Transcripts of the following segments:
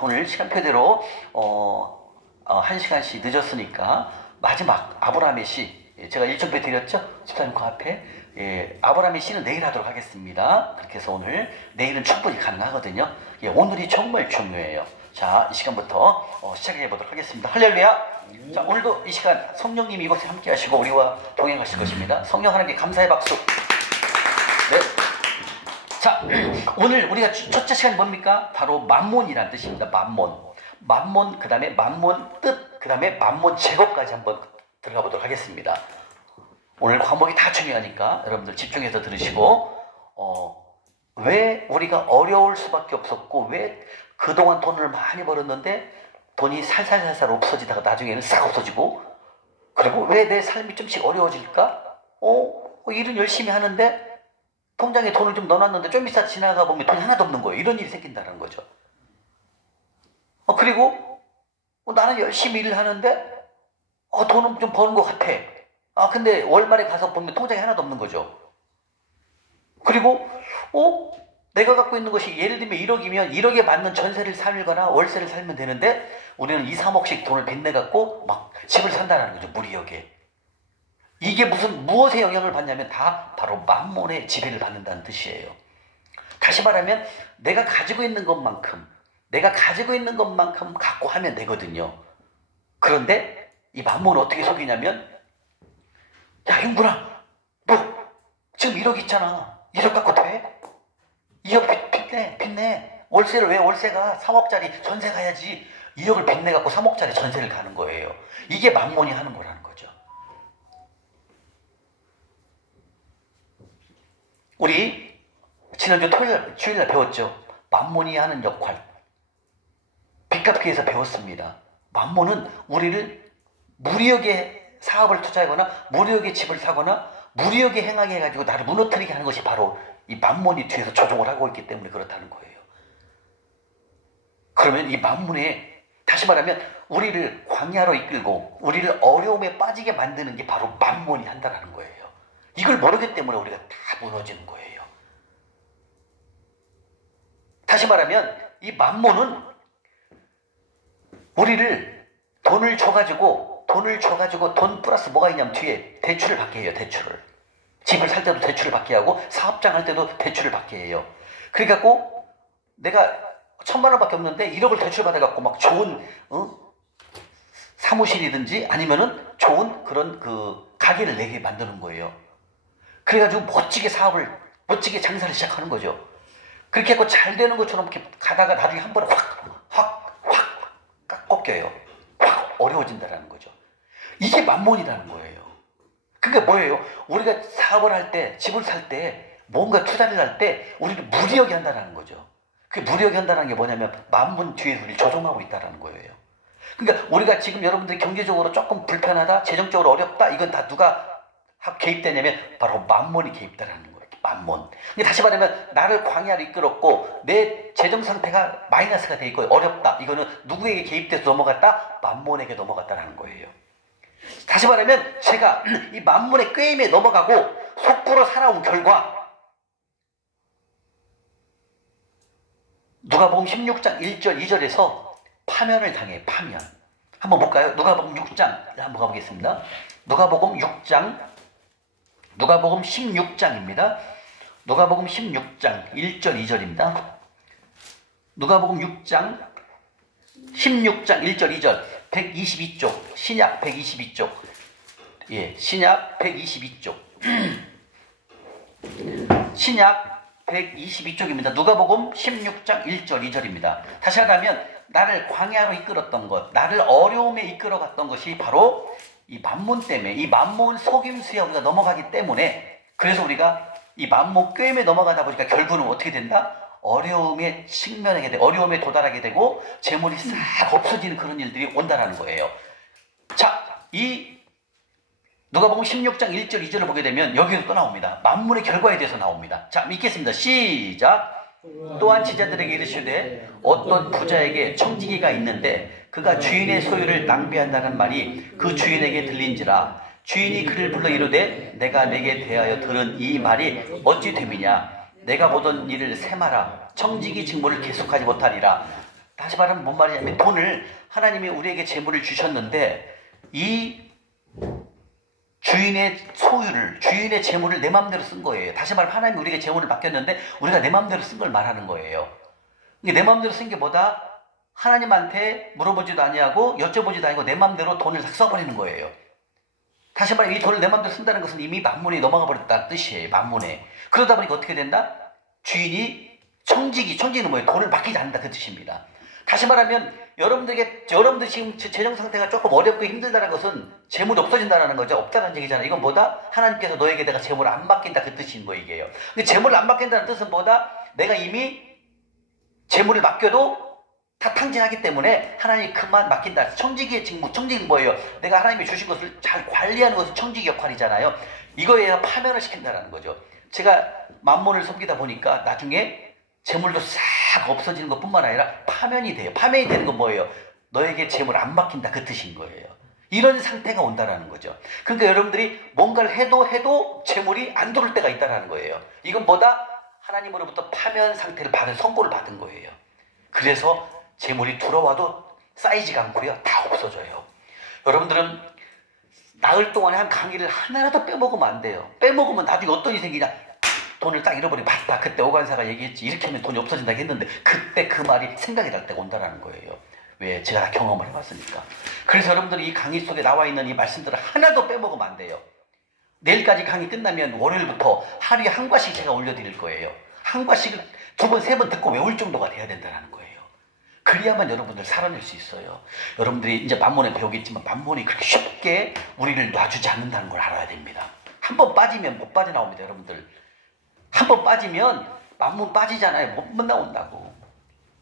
오늘 시간표대로 1시간씩 늦었으니까 마지막 아브라함의 시, 제가 일정표 드렸죠? 집사님 그 앞에. 아브라함의 시는 내일 하도록 하겠습니다. 그렇게 해서 내일은 충분히 가능하거든요. 오늘이 정말 중요해요. 자, 이 시간부터 시작해 보도록 하겠습니다. 할렐루야. 자, 오늘도 이 시간 성령님이 이곳에 함께 하시고 우리와 동행하실 것입니다. 성령 하나님께 감사의 박수. 네. 자, 오늘 우리가 첫째 시간이 뭡니까? 바로 만몬이라는 뜻입니다. 만몬, 그 다음에 만몬 뜻, 그 다음에 만몬 제거까지 한번 들어가 보도록 하겠습니다. 오늘 과목이 다 중요하니까 여러분들 집중해서 들으시고, 왜 우리가 어려울 수밖에 없었고, 왜 그동안 돈을 많이 벌었는데 돈이 살살살살 없어지다가 나중에는 싹 없어지고, 그리고 왜 내 삶이 좀씩 어려워질까? 일은 열심히 하는데 통장에 돈을 좀 넣어놨는데 좀 이따 지나가 보면 돈이 하나도 없는 거예요. 이런 일이 생긴다는 거죠. 그리고 나는 열심히 일을 하는데 돈은 좀 버는 것 같아. 근데 월말에 가서 보면 통장에 하나도 없는 거죠. 그리고 내가 갖고 있는 것이 예를 들면 1억이면 1억에 맞는 전세를 살거나 월세를 살면 되는데 우리는 2, 3억씩 돈을 빚내갖고 막 집을 산다는 거죠. 무리역에. 이게 무엇에 영향을 받냐면 다 바로 만몬의 지배를 받는다는 뜻이에요. 다시 말하면 내가 가지고 있는 것만큼 갖고 하면 되거든요. 그런데 이 만몬은 어떻게 속이냐면, 야 형구나, 너 지금 1억 있잖아. 1억 갖고 돼? 2억 빚내. 왜 월세가 3억짜리 전세 가야지. 2억을 빚내갖고 3억짜리 전세를 가는 거예요. 이게 만몬이 하는 거라는 거죠. 우리 지난주 주일날 배웠죠. 만몬이 하는 역할. 빚갚기에서 배웠습니다. 만몬은 우리를 무리역에 사업을 투자하거나 무리역에 집을 사거나 무리역에 행하게 해가지고 나를 무너뜨리게 하는 것이 바로 이 만몬이 뒤에서 조종을 하고 있기 때문에 그렇다는 거예요. 그러면 이 만몬에 다시 말하면 우리를 광야로 이끌고 우리를 어려움에 빠지게 만드는 게 바로 만몬이 한다는 거예요. 이걸 모르기 때문에 우리가 다 무너지는 거예요. 다시 말하면 이 만몬은 우리를 돈을 줘가지고 돈 플러스 뭐가 있냐면 뒤에 대출을 받게 해요. 대출을. 집을 살 때도 대출을 받게 하고 사업장 할 때도 대출을 받게 해요. 그래갖고 내가 1,000만 원밖에 없는데 1억을 대출 받아갖고 막 좋은 사무실이든지 아니면은 좋은 그런 가게를 내게 만드는 거예요. 그래가지고 멋지게 장사를 시작하는 거죠. 그렇게 해서 잘 되는 것처럼 이렇게 가다가 나중에 한 번에 확 꺾여요. 확 어려워진다는 거죠. 이게 만몬이라는 거예요. 그러니까 뭐예요? 우리가 사업을 할 때, 집을 살 때, 뭔가 투자를 할 때 우리를 무리하게 한다는 거죠. 그 무리하게 한다는 게 뭐냐면 만몬 뒤에 우리를 조종하고 있다는 거예요. 그러니까 우리가 지금 여러분들이 경제적으로 조금 불편하다, 재정적으로 어렵다, 이건 다 누가 개입되냐면 바로 만몬이 개입되라는 거예요. 만몬. 근데 다시 말하면 나를 광야로 이끌었고 내 재정 상태가 마이너스가 돼 있고 어렵다. 이거는 누구에게 개입돼서 넘어갔다? 만몬에게 넘어갔다는 거예요. 다시 말하면 제가 이 만몬의 꾀임에 넘어가고 속부러 살아온 결과 누가복음 16장 1절 2절에서 파면을 당해. 파면. 한번 볼까요? 누가복음 6장 한번 가보겠습니다. 누가복음 16장입니다. 누가복음 16장 1절 2절입니다. 누가복음 16장 1절 2절 122쪽 신약 122쪽 신약 122쪽 신약 122쪽입니다. 누가복음 16장 1절 2절입니다. 다시 하자면 나를 광야로 이끌었던 것, 나를 어려움에 이끌어갔던 것이 바로 이 만몬 때문에, 이 만몬 속임수에 우리가 넘어가기 때문에, 그래서 우리가 이 만몬 꾀임에 넘어가다 보니까 결국은 어떻게 된다? 어려움에 직면하게 되고 어려움에 도달하게 되고 재물이 싹 없어지는 그런 일들이 온다라는 거예요. 자, 이 누가복음 16장 1절 2절을 보게 되면 여기도 또 나옵니다. 만몬의 결과에 대해서 나옵니다. 자, 읽겠습니다. 시작. 또한 제자들에게 이르시되 어떤 부자에게 청지기가 있는데 그가 주인의 소유를 낭비한다는 말이 그 주인에게 들린지라. 주인이 그를 불러 이르되 내가 내게 대하여 들은 이 말이 어찌 됨이냐. 내가 보던 일을 세마라. 청지기 직무를 계속하지 못하리라. 다시 말하면 뭔 말이냐면 돈을 하나님이 우리에게 재물을 주셨는데 이 주인의 소유를, 주인의 재물을 내 마음대로 쓴 거예요. 다시 말하면 하나님이 우리에게 재물을 맡겼는데 우리가 내 마음대로 쓴 걸 말하는 거예요. 내 마음대로 쓴 게 뭐다? 하나님한테 물어보지도 아니하고 여쭤보지도 아니고 내 마음대로 돈을 써버리는 거예요. 다시 말하면 이 돈을 내 마음대로 쓴다는 것은 이미 만문에 넘어가 버렸다는 뜻이에요. 만문에. 그러다 보니까 어떻게 된다? 주인이 청지기는 뭐예요? 돈을 맡기지 않는다 그 뜻입니다. 다시 말하면 여러분들이 지금 재정 상태가 조금 어렵고 힘들다는 것은 재물이 없어진다는 거죠. 없다는 얘기잖아요. 이건 뭐다? 하나님께서 너에게 내가 재물을 안 맡긴다 그 뜻인 거예요. 이게요. 근데 재물을 안 맡긴다는 뜻은 뭐다? 내가 이미 재물을 맡겨도 다 탕진하기 때문에 하나님이 그만 맡긴다. 청지기의 직무, 청지기는 뭐예요? 내가 하나님이 주신 것을 잘 관리하는 것은 청지기 역할이잖아요. 이거에 파면을 시킨다는 거죠. 제가 만몬을 섬기다 보니까 나중에 재물도 싹 없어지는 것뿐만 아니라 파면이 돼요. 파면이 되는 건 뭐예요? 너에게 재물 안 맡긴다 그 뜻인 거예요. 이런 상태가 온다라는 거죠. 그러니까 여러분들이 뭔가를 해도 재물이 안 들어올 때가 있다는 거예요. 이건 뭐다? 하나님으로부터 파면 상태를 받은 선고를 받은 거예요. 그래서 재물이 들어와도 쌓이지가 않고요. 다 없어져요. 여러분들은 나흘 동안에 한 강의를 하나라도 빼먹으면 안 돼요. 빼먹으면 나중에 어떤 일이 생기냐? 돈을 딱 잃어버리고 맞다. 그때 오간사가 얘기했지. 이렇게 하면 돈이 없어진다고 했는데 그때 그 말이 생각이 날 때가 온다는 거예요. 왜? 제가 다 경험을 해봤으니까. 그래서 여러분들이 이 강의 속에 나와 있는 이 말씀들을 하나도 빼먹으면 안 돼요. 내일까지 강의 끝나면 월요일부터 하루에 한 과씩 제가 올려드릴 거예요. 한 과씩을 2번, 3번 듣고 외울 정도가 돼야 된다는 거예요. 그래야만 여러분들 살아낼 수 있어요. 여러분들이 이제 만몬에 배우겠지만 만몬이 그렇게 쉽게 우리를 놔주지 않는다는 걸 알아야 됩니다. 한 번 빠지면 못 빠져나옵니다. 여러분들. 한 번 빠지면 만몬 빠지잖아요. 못 나온다고.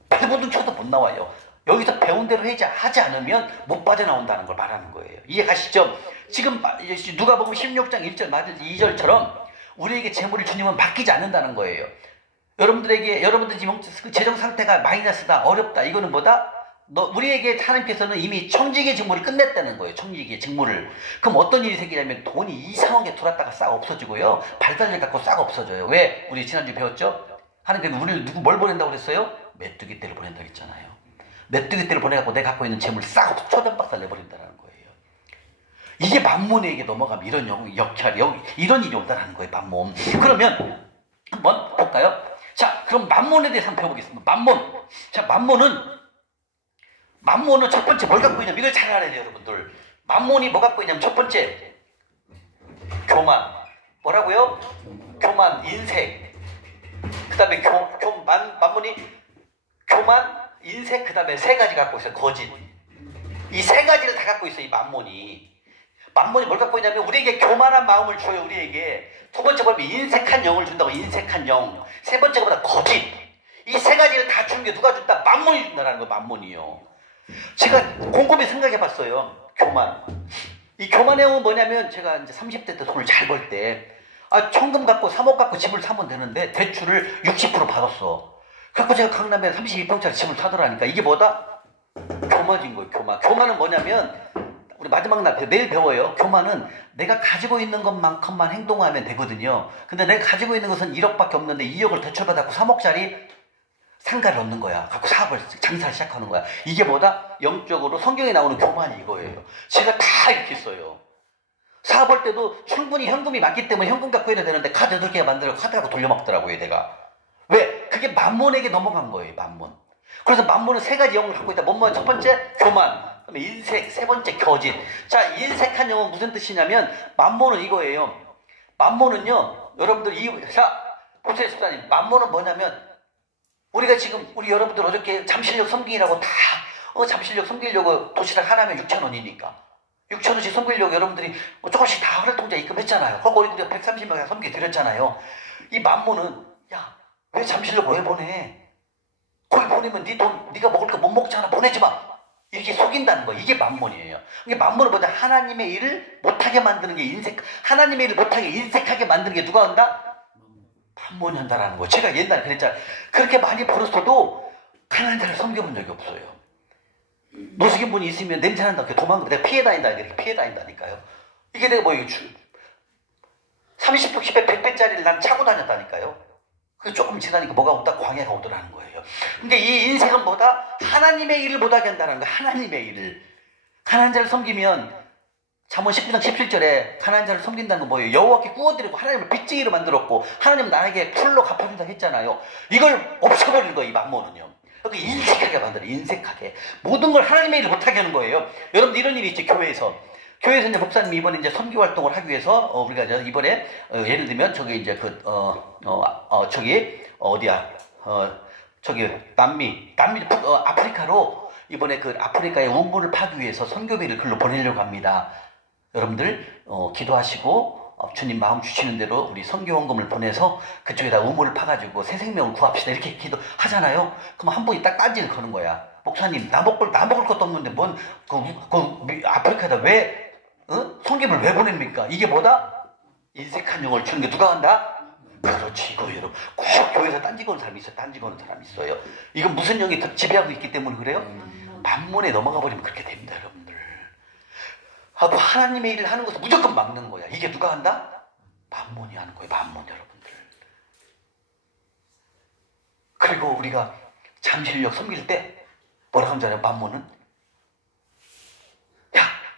발버둥 쳐도 못 나와요. 여기서 배운 대로 하지 않으면 못 빠져나온다는 걸 말하는 거예요. 이해가시죠? 지금 누가복음 16장 1절 맞은 2절처럼 우리에게 재물을 주님은 맡기지 않는다는 거예요. 여러분들 지금 재정 상태가 마이너스다, 어렵다. 이거는 뭐다? 우리에게 하나님께서는 이미 청지기의 직무를 끝냈다는 거예요. 청지기의 직무를. 그럼 어떤 일이 생기냐면 돈이 이상하게 들어왔다가 싹 없어지고요. 발달을 갖고 싹 없어져요. 왜? 우리 지난주에 배웠죠? 하나님께서 우리를 뭘 보낸다고 그랬어요? 메뚜기 떼를 보낸다고 했잖아요. 메뚜기 떼를 보내갖고 내가 갖고 있는 재물을 싹 초전박살 내버린다는 거예요. 이게 만몬에게 넘어가면 이런 역할이, 이런 일이 온다는 거예요. 만몬. 그러면 한번 볼까요? 자, 그럼 만몬에 대해서 한번 배워보겠습니다. 만몬. 자, 만몬은 첫 번째 뭘 갖고 있냐면 이걸 잘 알아야 돼요, 여러분들. 만몬이 뭐 갖고 있냐면 첫 번째 교만. 뭐라고요? 교만, 인색. 그 다음에 만몬이 교만, 인색, 그 다음에 3가지 갖고 있어요. 거짓. 이 3가지를 다 갖고 있어요, 이 만몬이. 만몬이 뭘 갖고 있냐면 우리에게 교만한 마음을 줘요, 우리에게. 2번째 보면 인색한 영을 준다고, 인색한 영. 3번째가 뭐다? 거짓. 이 3가지를 다 주는 게 누가 준다? 만몬이 준다는 거, 만몬이요. 제가 곰곰이 생각해 봤어요. 교만. 이 교만의 영은 뭐냐면 제가 이제 30대 때 돈을 잘 벌 때 천금 갖고 3억 갖고 집을 사면 되는데 대출을 60% 받았어. 그래서 제가 강남에 32평짜리 집을 사더라니까. 이게 뭐다? 교만인 거예요. 교만은 뭐냐면 우리 마지막 날 내일 배워요. 교만은 내가 가지고 있는 것만큼만 행동하면 되거든요. 근데 내가 가지고 있는 것은 1억밖에 없는데 2억을 대출받았고 3억짜리 상가를 얻는 거야. 갖고 사업을, 장사를 시작하는 거야. 이게 뭐다? 영적으로 성경에 나오는 교만이 이거예요. 제가 다 이렇게 써요. 사업할 때도 충분히 현금이 많기 때문에 현금 갖고 해야 되는데 카드 8개 만들어 카드 갖고 돌려먹더라고요, 내가. 왜? 그게 만몬에게 넘어간 거예요, 만몬. 그래서 만몬은 3가지 영을 갖고 있다. 뭐뭐 첫 번째 교만, 그다음에 인색, 3번째 거짓. 자, 인색한 영은 무슨 뜻이냐면 만몬은 이거예요. 만몬은요, 여러분들 자, 보세요, 집사님. 만몬은 뭐냐면 우리가 지금 우리 여러분들 어저께 잠실역 섬기라고 다 잠실역 섬기려고 도시락 하나면 6,000원이니까 6,000원씩 섬기려고 여러분들이 조금씩 다 허락통장 입금했잖아요. 거기 우리가 130명 섬기 드렸잖아요. 이 만몬은 야, 왜 잠실역 왜 보내? 거기 보내면 네 돈 네가 먹을 거 못 먹잖아. 보내지 마. 이렇게 속인다는 거예요. 이게 만몬이에요. 이게 만몬은 뭐냐? 하나님의 일을 못하게 만드는 게 하나님의 일을 못하게 인색하게 만드는 게 누가 한다? 만몬이 한다라는 거예요. 제가 옛날에 그랬잖아요. 그렇게 많이 벌었어도 가난한 자를 섬겨본 적이 없어요. 노숙인 분이 있으면 냄새난다. 이렇게 도망가. 내가 피해 다닌다. 이렇게 피해 다닌다니까요. 이게 내가 30배, 10배, 100배짜리를 난 차고 다녔다니까요. 조금 지나니까 뭐가 오다 광야가 오더라는 거예요. 그러니까 이 인생은 뭐다? 하나님의 일을 못하게 한다는 거예요. 하나님의 일을. 가난한 자를 섬기면 잠언 19장 17절에 가난한 자를 섬긴다는 건 뭐예요? 여호와께 구원드리고 하나님을 빚쟁이로 만들었고 하나님 나에게 풀로 갚아준다고 했잖아요. 이걸 없애버리는 거예요. 이 만몬은요. 그러니까 인색하게 만들어요. 인색하게. 모든 걸 하나님의 일을 못하게 하는 거예요. 여러분들 이런 일이 있죠. 교회에서 이제 목사님이 이번에 이제 선교 활동을 하기 위해서 우리가 이번에 예를 들면 저기 이제 저기 남미 아프리카로 이번에 그 아프리카의 원문을 파기 위해서 선교비를 글로 보내려고 합니다. 여러분들 기도하시고 주님 마음 주시는 대로 우리 선교원금을 보내서 그쪽에다 우물을 파가지고 새 생명을 구합시다 이렇게 기도하잖아요. 그럼 한 분이 딱 딴지를 거는 거야. 목사님 나 먹을 것도 없는데 뭔 아프리카에다 왜 선교비를 왜 보냅니까? 이게 뭐다? 인색한 용을 주는 게 누가 한다? 그렇지 이거 여러분 꼭 교회에서 딴지 거는 사람이 있어요. 딴지 거는 사람이 있어요. 이건 무슨 영이 지배하고 있기 때문에 그래요? 만몬에 넘어가 버리면 그렇게 됩니다. 여러분들 하고 하나님의 일을 하는 것을 무조건 막는 거야. 이게 누가 한다? 만몬이 하는 거예요. 만몬 여러분들. 그리고 우리가 잠실역 섬길 때 뭐라고 하는 줄 알아요? 만몬은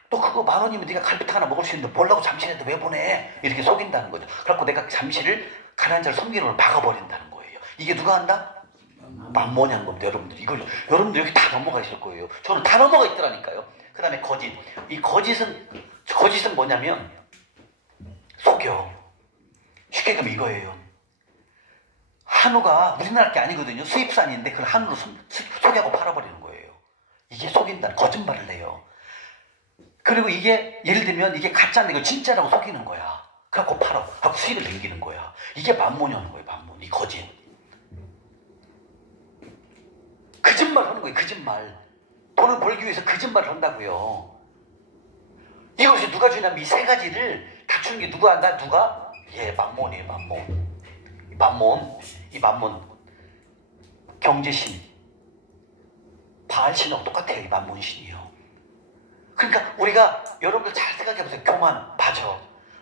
또 그거 10,000원이면 네가 갈비탕 하나 먹을 수 있는데 뭐라고 잠실에도 왜 보내? 이렇게 속인다는 거죠. 그래갖고 내가 잠실을 가난한 자를 섬기는 걸 막아버린다는 거예요. 이게 누가 한다? 만몬이 한 겁니다. 여러분들 이걸 여러분들 여기 다 넘어가 있을 거예요. 저는 다 넘어가 있더라니까요. 그 다음에 거짓. 이 거짓은 뭐냐면 속여. 쉽게 얘기하면 이거예요. 한우가 우리나라 게 아니거든요. 수입산인데 그걸 한우로 속여고 팔아버리는 거예요. 이게 속인다는 거짓말을 해요. 그리고 이게 예를 들면 이게 가짜인데 이거 진짜라고 속이는 거야. 그래갖고 팔아. 하고 수익을 남기는 거야. 이게 만몬이 하는 거예요. 만몬. 이 거짓. 거짓말 하는 거예요. 거짓말. 돈을 벌기 위해서 거짓말을 한다고요. 이것이 누가 주냐면 이 세 가지를 다 주는 게 누가 한다? 누가? 예, 만몬이에요. 만몬. 이 만몬. 경제신. 바알신하고 똑같아요. 이 만몬신이요. 그러니까 우리가 여러분들 잘 생각해보세요. 교만 맞아.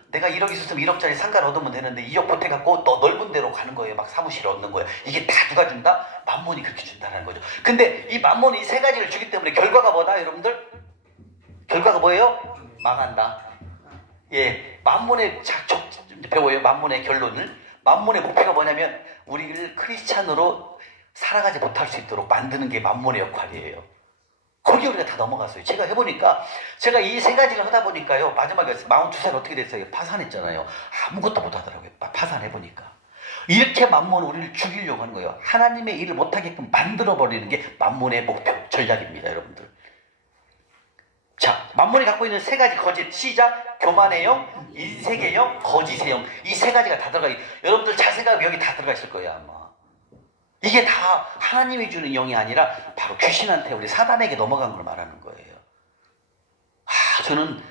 내가 1억 있었으면 1억짜리 상가를 얻으면 되는데 2억 보태갖고 더 넓은 데로 가는 거예요. 막 사무실을 얻는 거예요. 이게 다 누가 준다? 만몬이 그렇게 준다는 거죠. 근데 이 만몬이 이 세 가지를 주기 때문에 결과가 뭐다 여러분들? 결과가 뭐예요? 망한다. 예, 만몬의 배워요. 만몬의 결론을. 만몬의 목표가 뭐냐면 우리를 크리스찬으로 살아가지 못할 수 있도록 만드는 게 만몬의 역할이에요. 거기 우리가 다 넘어갔어요. 제가 해보니까 제가 이 세 가지를 하다 보니까요. 마지막에 42살 어떻게 됐어요? 파산했잖아요. 아무것도 못하더라고요. 파산해보니까. 이렇게 만몬은 우리를 죽이려고 하는 거예요. 하나님의 일을 못하게끔 만들어버리는 게 만몬의 목표, 전략입니다. 여러분들. 자, 만몬이 갖고 있는 세 가지 거짓. 시작. 교만의 영, 인색의 영, 거짓의 영. 이 세 가지가 다 들어가 있어요. 여러분들 잘 생각하면 여기 다 들어가 있을 거예요. 아마. 이게 다 하나님이 주는 영이 아니라 바로 귀신한테 우리 사단에게 넘어간 걸 말하는 거예요. 저는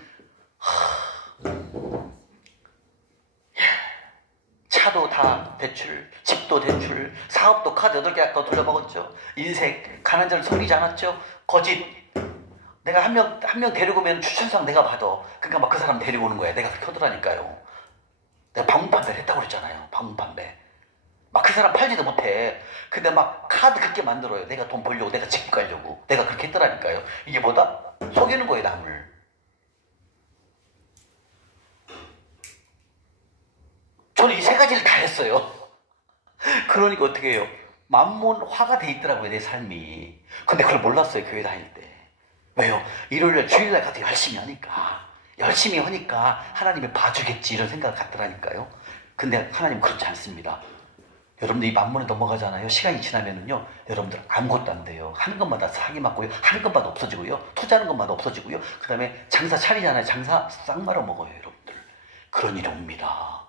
차도 다 대출, 집도 대출, 사업도 카드 8개 아까 돌려먹었죠. 인색, 가난한 자를 섬기지 않았죠. 거짓. 내가 한 명 데리고 오면 추천상 내가 받아. 그러니까 막 그 사람 데리고 오는 거야. 내가 그렇게 하더라니까요. 내가 방문판매를 했다고 그랬잖아요. 방문판매. 막 그 사람 팔지도 못해. 근데 막 카드 그렇게 만들어요. 내가 돈 벌려고, 내가 집 가려고. 내가 그렇게 했더라니까요. 이게 뭐다? 속이는 거예요, 남을. 저는 이 세 가지를 다 했어요. 그러니까 어떻게 해요? 만몬화가 돼 있더라고요, 내 삶이. 근데 그걸 몰랐어요, 교회 다닐 때. 왜요? 일요일날, 주일날 가서 열심히 하니까. 열심히 하니까 하나님이 봐주겠지, 이런 생각을 갖더라니까요. 근데 하나님 그렇지 않습니다. 여러분들 이 만몬에 넘어가잖아요. 시간이 지나면은요, 여러분들 아무것도 안 돼요. 하는 것마다 사기 맞고요. 하는 것마다 없어지고요. 투자하는 것마다 없어지고요. 그 다음에 장사 차리잖아요. 장사 싹 말아먹어요, 여러분들. 그런 일이 옵니다.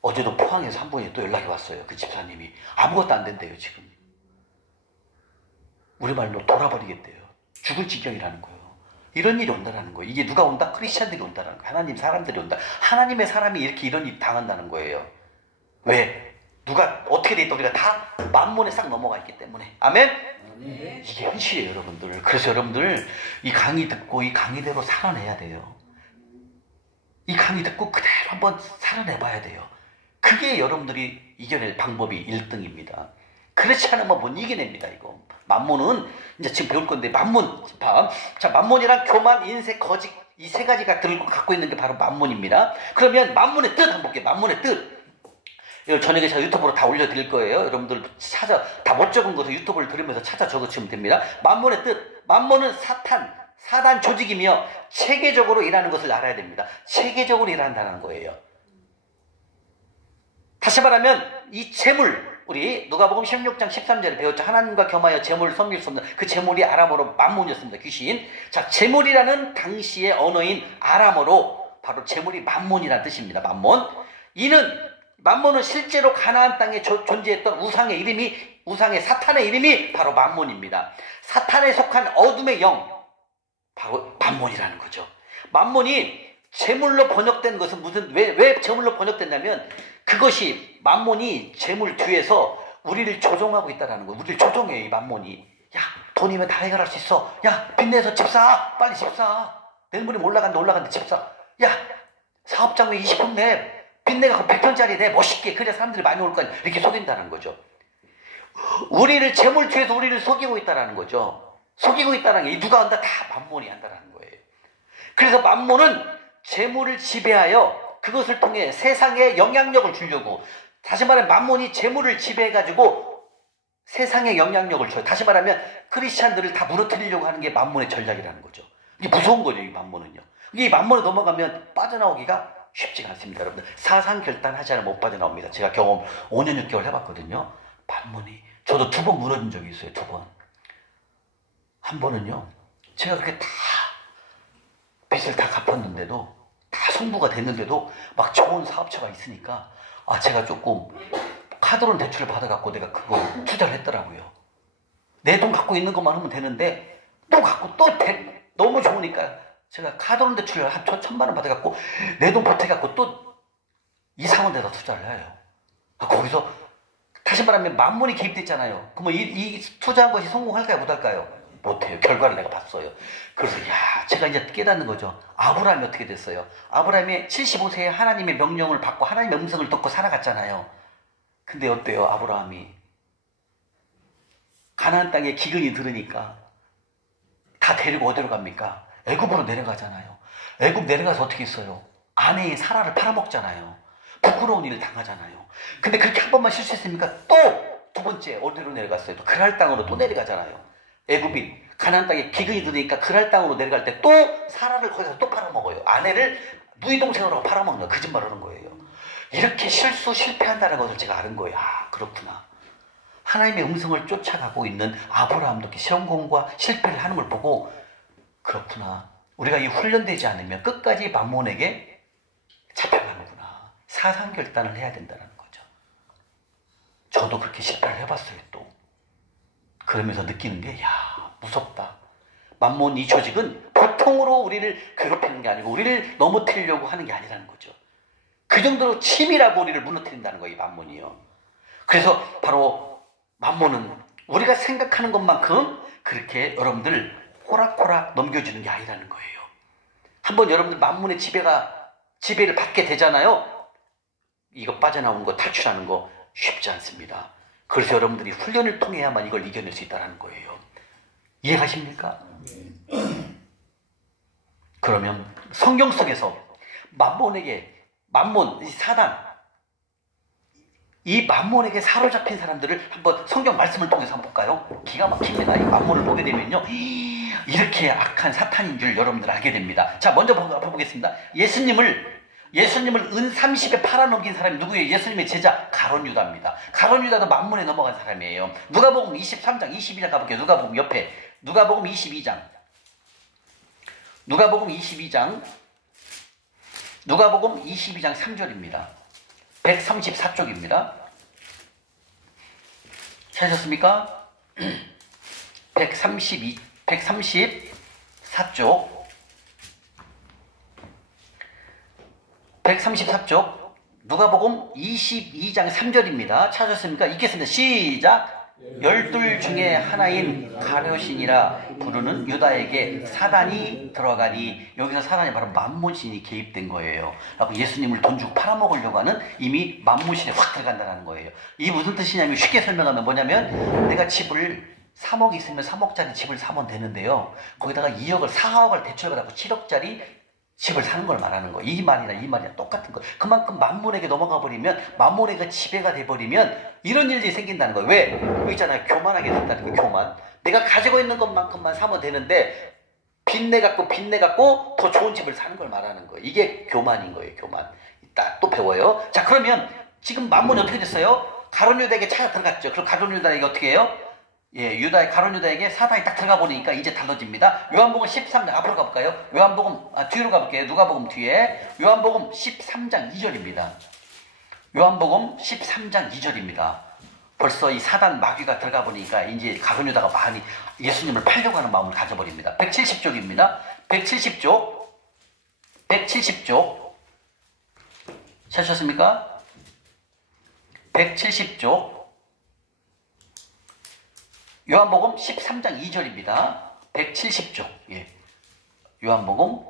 어제도 포항에서 한 분이 또 연락이 왔어요. 그 집사님이. 아무것도 안 된대요, 지금. 우리말로 돌아버리겠대요. 죽을 지경이라는 거예요. 이런 일이 온다는 거예요. 이게 누가 온다? 크리스찬들이 온다는 거예요. 하나님 사람들이 온다. 하나님의 사람이 이렇게 이런 일 당한다는 거예요. 왜? 누가 어떻게 돼 있다? 우리가 다 만몬에 싹 넘어가 있기 때문에. 아멘? 네. 이게 현실이에요, 여러분들. 그래서 여러분들 이 강의 듣고 이 강의대로 살아내야 돼요. 이 강의 듣고 그대로 한번 살아내봐야 돼요. 그게 여러분들이 이겨낼 방법이 1등입니다. 그렇지 않으면 못 이겨냅니다, 이거. 만몬은 이제 지금 배울 건데, 만몬. 자, 만몬이란 교만, 인색, 거짓, 이 세 가지가 갖고 있는 게 바로 만몬입니다. 그러면 만몬의 뜻 한번 볼게요. 만몬의 뜻. 이걸 저녁에 제가 유튜브로 다 올려드릴 거예요. 여러분들 다 못 적은 것을 유튜브를 들으면서 찾아 적으시면 됩니다. 만몬의 뜻. 만몬은 사단 조직이며 체계적으로 일하는 것을 알아야 됩니다. 체계적으로 일한다는 거예요. 다시 말하면 이 재물, 우리 누가복음 16장 13절에 배웠죠. 하나님과 겸하여 재물을 섬길 수 없는 그 재물이 아람어로 만몬이었습니다. 귀신. 자, 재물이라는 당시의 언어인 아람어로 바로 재물이 만몬이라는 뜻입니다. 만몬은 실제로 가나안 땅에 존재했던 우상의 사탄의 이름이 바로 만몬입니다. 사탄에 속한 어둠의 영, 바로 만몬이라는 거죠. 만몬이 재물로 번역된 것은 왜 재물로 번역됐냐면, 그것이 만몬이 재물 뒤에서 우리를 조종하고 있다는 거예요. 우리를 조종해요, 이 만몬이. 야, 돈이면 다 해결할 수 있어. 야, 빚내서 집 사. 빨리 집 사. 내일 모레 올라간다 집 사. 야, 사업장에 20평 내. 빚내가 100평짜리 내. 멋있게. 그래야 사람들이 많이 올 거 아니야. 이렇게 속인다는 거죠. 우리를 재물 뒤에서 우리를 속이고 있다는 거죠. 속이고 있다는 게 누가 한다? 다 만몬이 한다는 거예요. 그래서 만몬은 재물을 지배하여 그것을 통해 세상에 영향력을 주려고, 다시 말하면 만몬이 재물을 지배해가지고 세상에 영향력을 줘요. 다시 말하면 크리스찬들을 다 무너뜨리려고 하는 게 만몬의 전략이라는 거죠. 이게 무서운 거죠, 이 만몬은요. 이 만몬에 넘어가면 빠져나오기가 쉽지가 않습니다, 여러분들. 사상결단하지 않으면 못 빠져나옵니다. 제가 경험 5년 6개월 해봤거든요. 만몬이. 저도 2번 무너진 적이 있어요, 2번. 한 번은요, 제가 그렇게 다 빚을 다 갚았는데도, 다 송부가 됐는데도 막 좋은 사업체가 있으니까 제가 조금 카드론 대출을 받아갖고 내가 그거 투자를 했더라고요. 내 돈 갖고 있는 것만 하면 되는데 또 갖고 너무 좋으니까 제가 카드론 대출을 한 1,000만 원 받아갖고 내 돈 보태갖고 또 이상한 데다 투자를 해요. 거기서 다시 말하면 만몬이 개입됐잖아요. 그러면 이 투자한 것이 성공할까요, 못할까요? 못해요. 결과를 내가 봤어요. 그래서 제가 이제 깨닫는 거죠. 아브라함이 어떻게 됐어요? 아브라함이 75세에 하나님의 명령을 받고 하나님의 음성을 듣고 살아갔잖아요. 근데 어때요? 아브라함이 가나안 땅에 기근이 들으니까 다 데리고 어디로 갑니까? 애굽으로 내려가잖아요. 애굽 내려가서 어떻게 했어요? 아내인 사라를 팔아먹잖아요. 부끄러운 일을 당하잖아요. 근데 그렇게 한 번만 실수했으니까 또 두 번째 어디로 내려갔어요? 또 그랄 땅으로 또 내려가잖아요. 애굽이 가나안 땅에 기근이 들으니까 그랄 땅으로 내려갈 때 또 사라를 거기서 또 팔아먹어요. 아내를 누이동생으로 팔아먹는 거짓말을 하는 거예요. 이렇게 실패한다는 것을 제가 아는 거예요. 그렇구나. 하나님의 음성을 쫓아가고 있는 아브라함도 이렇게 성공과 실패를 하는 걸 보고, 그렇구나. 우리가 이 훈련되지 않으면 끝까지 만몬에게 잡혀가는구나. 사상결단을 해야 된다는 거죠. 저도 그렇게 실패를 해봤어요, 또. 그러면서 느끼는 게, 무섭다. 만몬 이 조직은 보통으로 우리를 괴롭히는 게 아니고 우리를 넘어뜨리려고 하는 게 아니라는 거죠. 그 정도로 치밀하고 우리를 무너뜨린다는 거예요, 이 만몬이요. 그래서 바로 만몬은 우리가 생각하는 것만큼 그렇게 여러분들 호락호락 넘겨주는 게 아니라는 거예요. 한번 여러분들 만몬의 지배를 받게 되잖아요. 이거 빠져나오는 거, 탈출하는 거 쉽지 않습니다. 그래서 여러분들이 훈련을 통해야만 이걸 이겨낼 수 있다는 거예요. 이해가십니까? 그러면 성경 속에서 이 사단, 이 만몬에게 사로잡힌 사람들을 한번 성경 말씀을 통해서 한번 볼까요? 기가 막힙니다. 이 만몬을 보게 되면요, 이렇게 악한 사탄인 줄 여러분들 알게 됩니다. 자, 먼저 보겠습니다. 예수님을 은 30에 팔아넘긴 사람이 누구예요? 예수님의 제자 가룟 유다입니다. 가룟 유다도 만몬에 넘어간 사람이에요. 누가복음 23장 22장 가볼게요. 누가복음 옆에 누가복음 22장 3절입니다. 134쪽입니다. 찾으셨습니까? 134쪽 134쪽 누가복음 22장 3절입니다. 찾으셨습니까? 읽겠습니다. 시작. 열둘 중에 하나인 가룟신이라 부르는 유다에게 사단이 들어가니, 여기서 사단이 바로 만몬신이 개입된 거예요. 그래서 예수님을 돈 주고 팔아먹으려고 하는 이미 만몬신에 확 들어간다는 거예요. 이게 무슨 뜻이냐면, 쉽게 설명하면 뭐냐면, 내가 집을 3억 있으면 3억짜리 집을 사면 되는데요, 거기다가 2억을 4억을 대출받고 7억짜리 집을 사는 걸 말하는 거예요. 이 말이랑 똑같은 거예요. 그만큼 만몬에게 넘어가 버리면, 만몬에게 지배가 돼버리면 이런 일들이 생긴다는 거예요. 왜? 그 있잖아요, 교만하게 된다는 거예요. 교만. 내가 가지고 있는 것만큼만 사면 되는데 빚내갖고 더 좋은 집을 사는 걸 말하는 거예요. 이게 교만인 거예요. 교만. 이따 또 배워요. 자, 그러면 지금 만몬이 어떻게 됐어요? 가룟 유다에게 차가 들어갔죠. 그럼 가룟 유다에게 어떻게 해요? 예, 가룟 유다에게 사단이 딱 들어가 보니까 이제 달라집니다. 요한복음 13장 앞으로 가볼까요? 뒤로 가볼게요. 누가복음 뒤에. 요한복음 13장 2절입니다. 요한복음 13장 2절입니다. 벌써 이 사단 마귀가 들어가 보니까 이제 가룟 유다가 많이 예수님을 팔려고 하는 마음을 가져버립니다. 170쪽입니다. 170쪽. 찾으셨습니까? 170쪽. 요한복음 13장 2절입니다. 170쪽. 예. 요한복음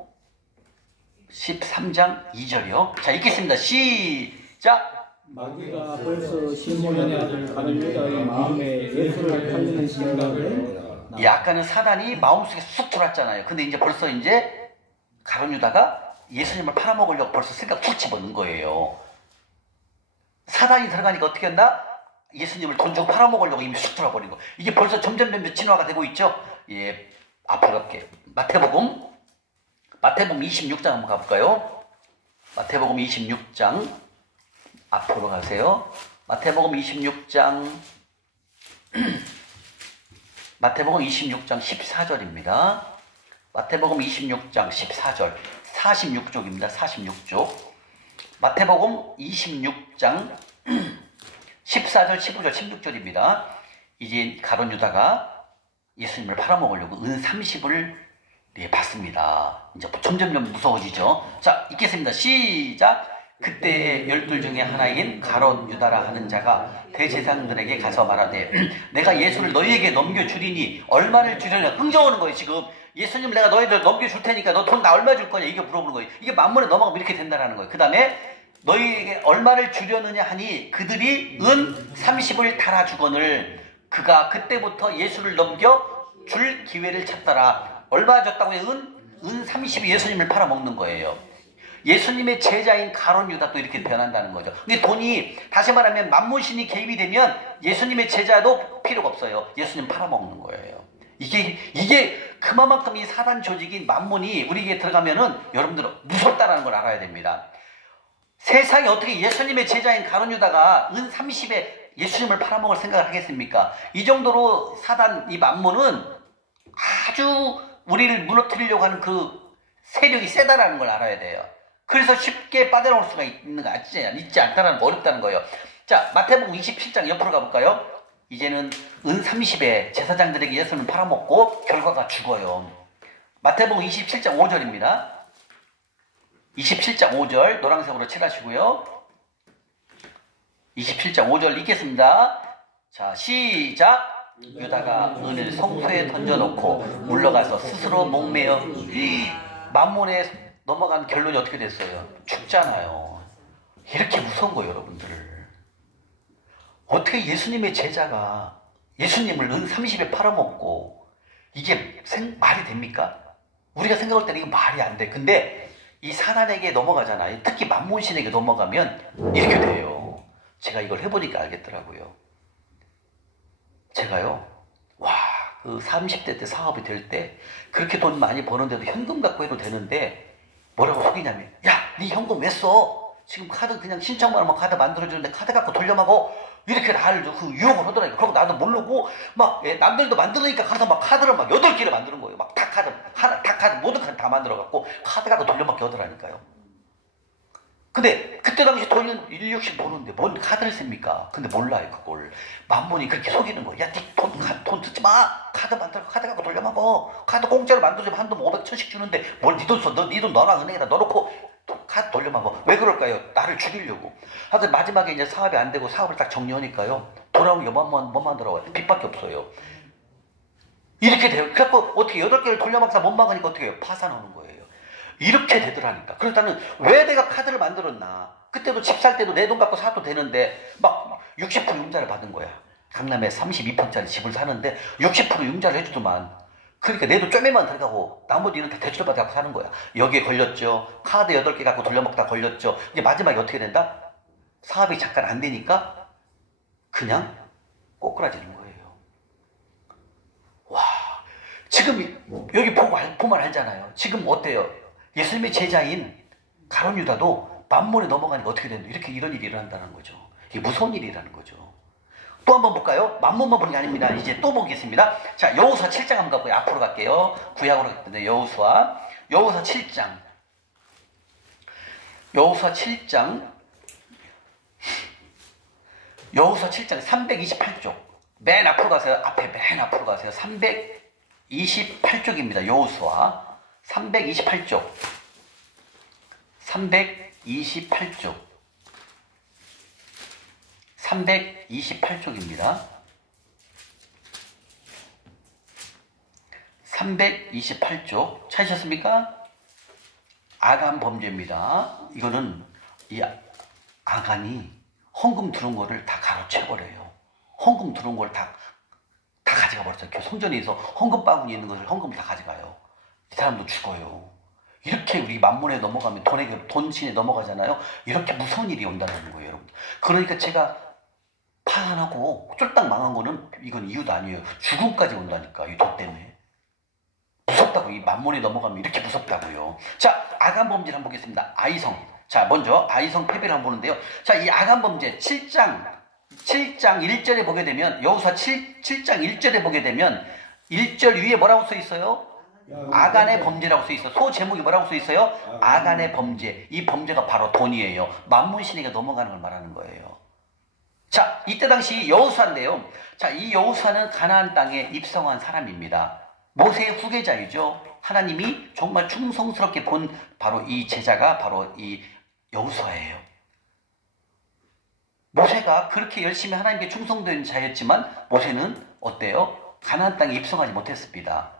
13장 2절이요. 자, 읽겠습니다. 시작. 마귀가 벌써 시몬의 아들 가룟 유다의 마음에 예수를 팔리는 생각을, 아까는 사단이 마음속에 쑥 들어왔잖아요. 근데 이제 벌써 가룟 유다가 예수님을 팔아먹으려고 벌써 생각 툭 집어넣은 거예요. 사단이 들어가니까 어떻게 했나? 예수님을 돈 주고 팔아먹으려고 이미 쑥 들어버린 거. 이게 벌써 점점 진화가 되고 있죠. 예, 앞으로 갈게. 마태복음 26장 한번 가볼까요? 마태복음 26장 앞으로 가세요. 마태복음 26장 14절입니다. 마태복음 26장 14절 46쪽입니다. 46쪽. 마태복음 26장 14절, 15절, 16절입니다. 이제 가룟 유다가 예수님을 팔아먹으려고 은 30을 받습니다. 이제 점점 무서워지죠. 자, 읽겠습니다. 시작. 그때 12 중에 하나인 가룟 유다라 하는 자가 대제사장들에게 가서 말하되, 내가 예수를 너희에게 넘겨주리니 얼마를 주려냐. 흥정하는 거예요. 지금 예수님 내가 너희들 넘겨줄 테니까 너 돈 나 얼마 줄 거냐, 이게 물어보는 거예요. 이게 만문에 넘어가면 이렇게 된다는 거예요. 그 다음에 너희에게 얼마를 주려느냐 하니 그들이 은 30을 달아주거늘 그가 그때부터 예수를 넘겨줄 기회를 찾더라. 얼마 줬다고요? 은 30이 예수님을 팔아먹는 거예요. 예수님의 제자인 가룟 유다도 이렇게 변한다는 거죠. 근데 돈이, 다시 말하면 만몬신이 개입이 되면 예수님의 제자도 필요가 없어요. 예수님 팔아먹는 거예요. 이게 그만큼 이 사단 조직인 만몬이 우리에게 들어가면은 여러분들은 무섭다는 걸 알아야 됩니다. 세상에 어떻게 예수님의 제자인 가룟 유다가 은 30에 예수님을 팔아먹을 생각을 하겠습니까? 이 정도로 사단, 이 만몬은 아주 우리를 무너뜨리려고 하는 그 세력이 세다라는 걸 알아야 돼요. 그래서 쉽게 빠져나올 수가 있지 않다는 거, 어렵다는 거예요. 자, 마태복음 27장 옆으로 가볼까요? 이제는 은 30에 제사장들에게 예수님을 팔아먹고 결과가 죽어요. 마태복음 27장 5절입니다. 27장 5절 노란색으로 칠하시고요. 27장 5절 읽겠습니다. 자, 시작. 유다가 은을 성소에 던져놓고 물러가서 스스로 목매어 만몬에 넘어간 결론이 어떻게 됐어요? 죽잖아요. 이렇게 무서운 거예요, 여러분들. 어떻게 예수님의 제자가 예수님을 은 30에 팔아먹고, 이게 말이 됩니까? 우리가 생각할 때는 이거 말이 안 돼. 근데 이 사단에게 넘어가잖아요. 특히 만몬신에게 넘어가면 이렇게 돼요. 제가 이걸 해보니까 알겠더라고요. 제가요, 그 30대 때 사업이 될 때 그렇게 돈 많이 버는데도 현금 갖고 해도 되는데 뭐라고 속이냐면, 야, 네 현금 왜 써? 지금 카드 그냥 신청만 하면 카드 만들어주는데 카드 갖고 돌려마고, 이렇게 나를 그 유혹을 하더라고요. 그러고 나도 모르고 막 남들도 만들으니까 가서 막 카드를 막 8개를 만드는 거예요. 막 다 카드 모든 카드 다 만들어갖고 카드 갖고 돌려막기 하더라니까요. 근데 그때 당시 돈은 1,600 버는데 뭔 카드를 씁니까? 근데 몰라요, 그걸. 만몬이 그렇게 속이는 거예요. 야, 니 돈 쓰지 마! 카드 만들어, 카드 갖고 돌려먹어. 카드 공짜로 만들어주면 한돈 500, 1000씩 주는데 뭘 니 돈 써? 니 돈 너랑 은행에다 넣어놓고 카드 돌려먹어. 왜 그럴까요? 나를 죽이려고. 하여튼 마지막에 이제 사업이 안 되고 사업을 딱 정리하니까요. 돌아오면 뭐만 돌아와요? 빛밖에 없어요. 이렇게 돼요. 그래갖고 어떻게 8개를 돌려막사 못 막으니까 어떻게 해요? 파산하는 거예요. 이렇게 되더라니까. 그렇다면 왜 내가 카드를 만들었나? 그때도 집 살 때도 내 돈 갖고 사도 되는데 막 60% 융자를 받은 거야. 강남에 32평짜리 집을 사는데 60% 융자를 해주더만. 그러니까 내 돈 쪼매만 들어가고 나머지는 다 대출 받아갖고 사는 거야. 여기에 걸렸죠. 카드 8개 갖고 돌려먹다 걸렸죠. 이제 마지막에 어떻게 된다? 사업이 잠깐 안 되니까 그냥 꼬꾸라지는 거예요. 와, 지금 여기 보면 알잖아요. 지금 어때요? 예수님의 제자인 가룟 유다도 만몬에 넘어가니까 어떻게 되는데 이런 일이 일어난다는 거죠. 이게 무서운 일이라는 거죠. 또 한번 볼까요? 만몬만 보는 게 아닙니다. 이제 또 보겠습니다. 자, 여호수아 7장 한번 가고요. 앞으로 갈게요. 구약으로 갔는데 여호수아 7장. 여호수아 7장 328쪽. 맨 앞으로 가세요. 맨 앞으로 가세요. 328쪽입니다. 여호수아 328쪽. 328쪽입니다. 328쪽 찾으셨습니까? 아간 범죄입니다. 이거는 이 아간이 헌금 들어온 거를 다 가로채버려요. 헌금 들어온 걸 다 가져가 버렸어요. 성전에서 헌금 바구니 있는 것을 헌금을 다 가져가요. 이 사람도 죽어요. 이렇게 우리 만몬에 넘어가면 돈신에 넘어가잖아요. 이렇게 무서운 일이 온다는 거예요, 여러분. 그러니까 제가 파산하고 쫄딱 망한 거는 이건 이유도 아니에요. 죽음까지 온다니까, 이 돈 때문에. 무섭다고, 이 만몬에 넘어가면 이렇게 무섭다고요. 자, 아간 범죄를 한번 보겠습니다. 아이성. 자, 먼저 아이성 패배를 한번 보는데요. 자, 이 아간 범죄 7장 1절에 보게 되면, 여호수아 7장 1절에 보게 되면 1절 위에 뭐라고 써 있어요? 아간의 범죄라고 써 있어. 소 제목이 뭐라고 써 있어요? 아간의 범죄. 이 범죄가 바로 돈이에요. 만몬 신에게 넘어가는 걸 말하는 거예요. 자, 이때 당시 여호수아인데요. 자, 이 여호수아는 가나안 땅에 입성한 사람입니다. 모세의 후계자이죠. 하나님이 정말 충성스럽게 본 바로 이 제자가 바로 이 여호수아예요. 모세가 그렇게 열심히 하나님께 충성된 자였지만 모세는 어때요? 가나안 땅에 입성하지 못했습니다.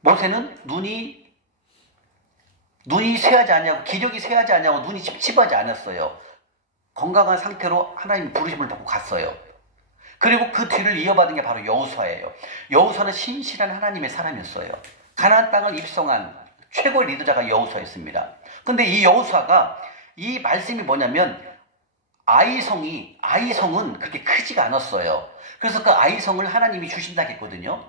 모세는 눈이 쇠하지 않냐고, 기력이 쇠하지 않냐고 눈이 찝찝하지 않았어요. 건강한 상태로 하나님 부르심을 받고 갔어요. 그리고 그 뒤를 이어받은 게 바로 여호수아예요. 여호수아는 신실한 하나님의 사람이었어요. 가나안 땅을 입성한 최고의 리더자가 여호수아였습니다. 근데 이 여호수아가 이 말씀이 뭐냐면 아이성은 그렇게 크지가 않았어요. 그래서 그 아이성을 하나님이 주신다고 했거든요.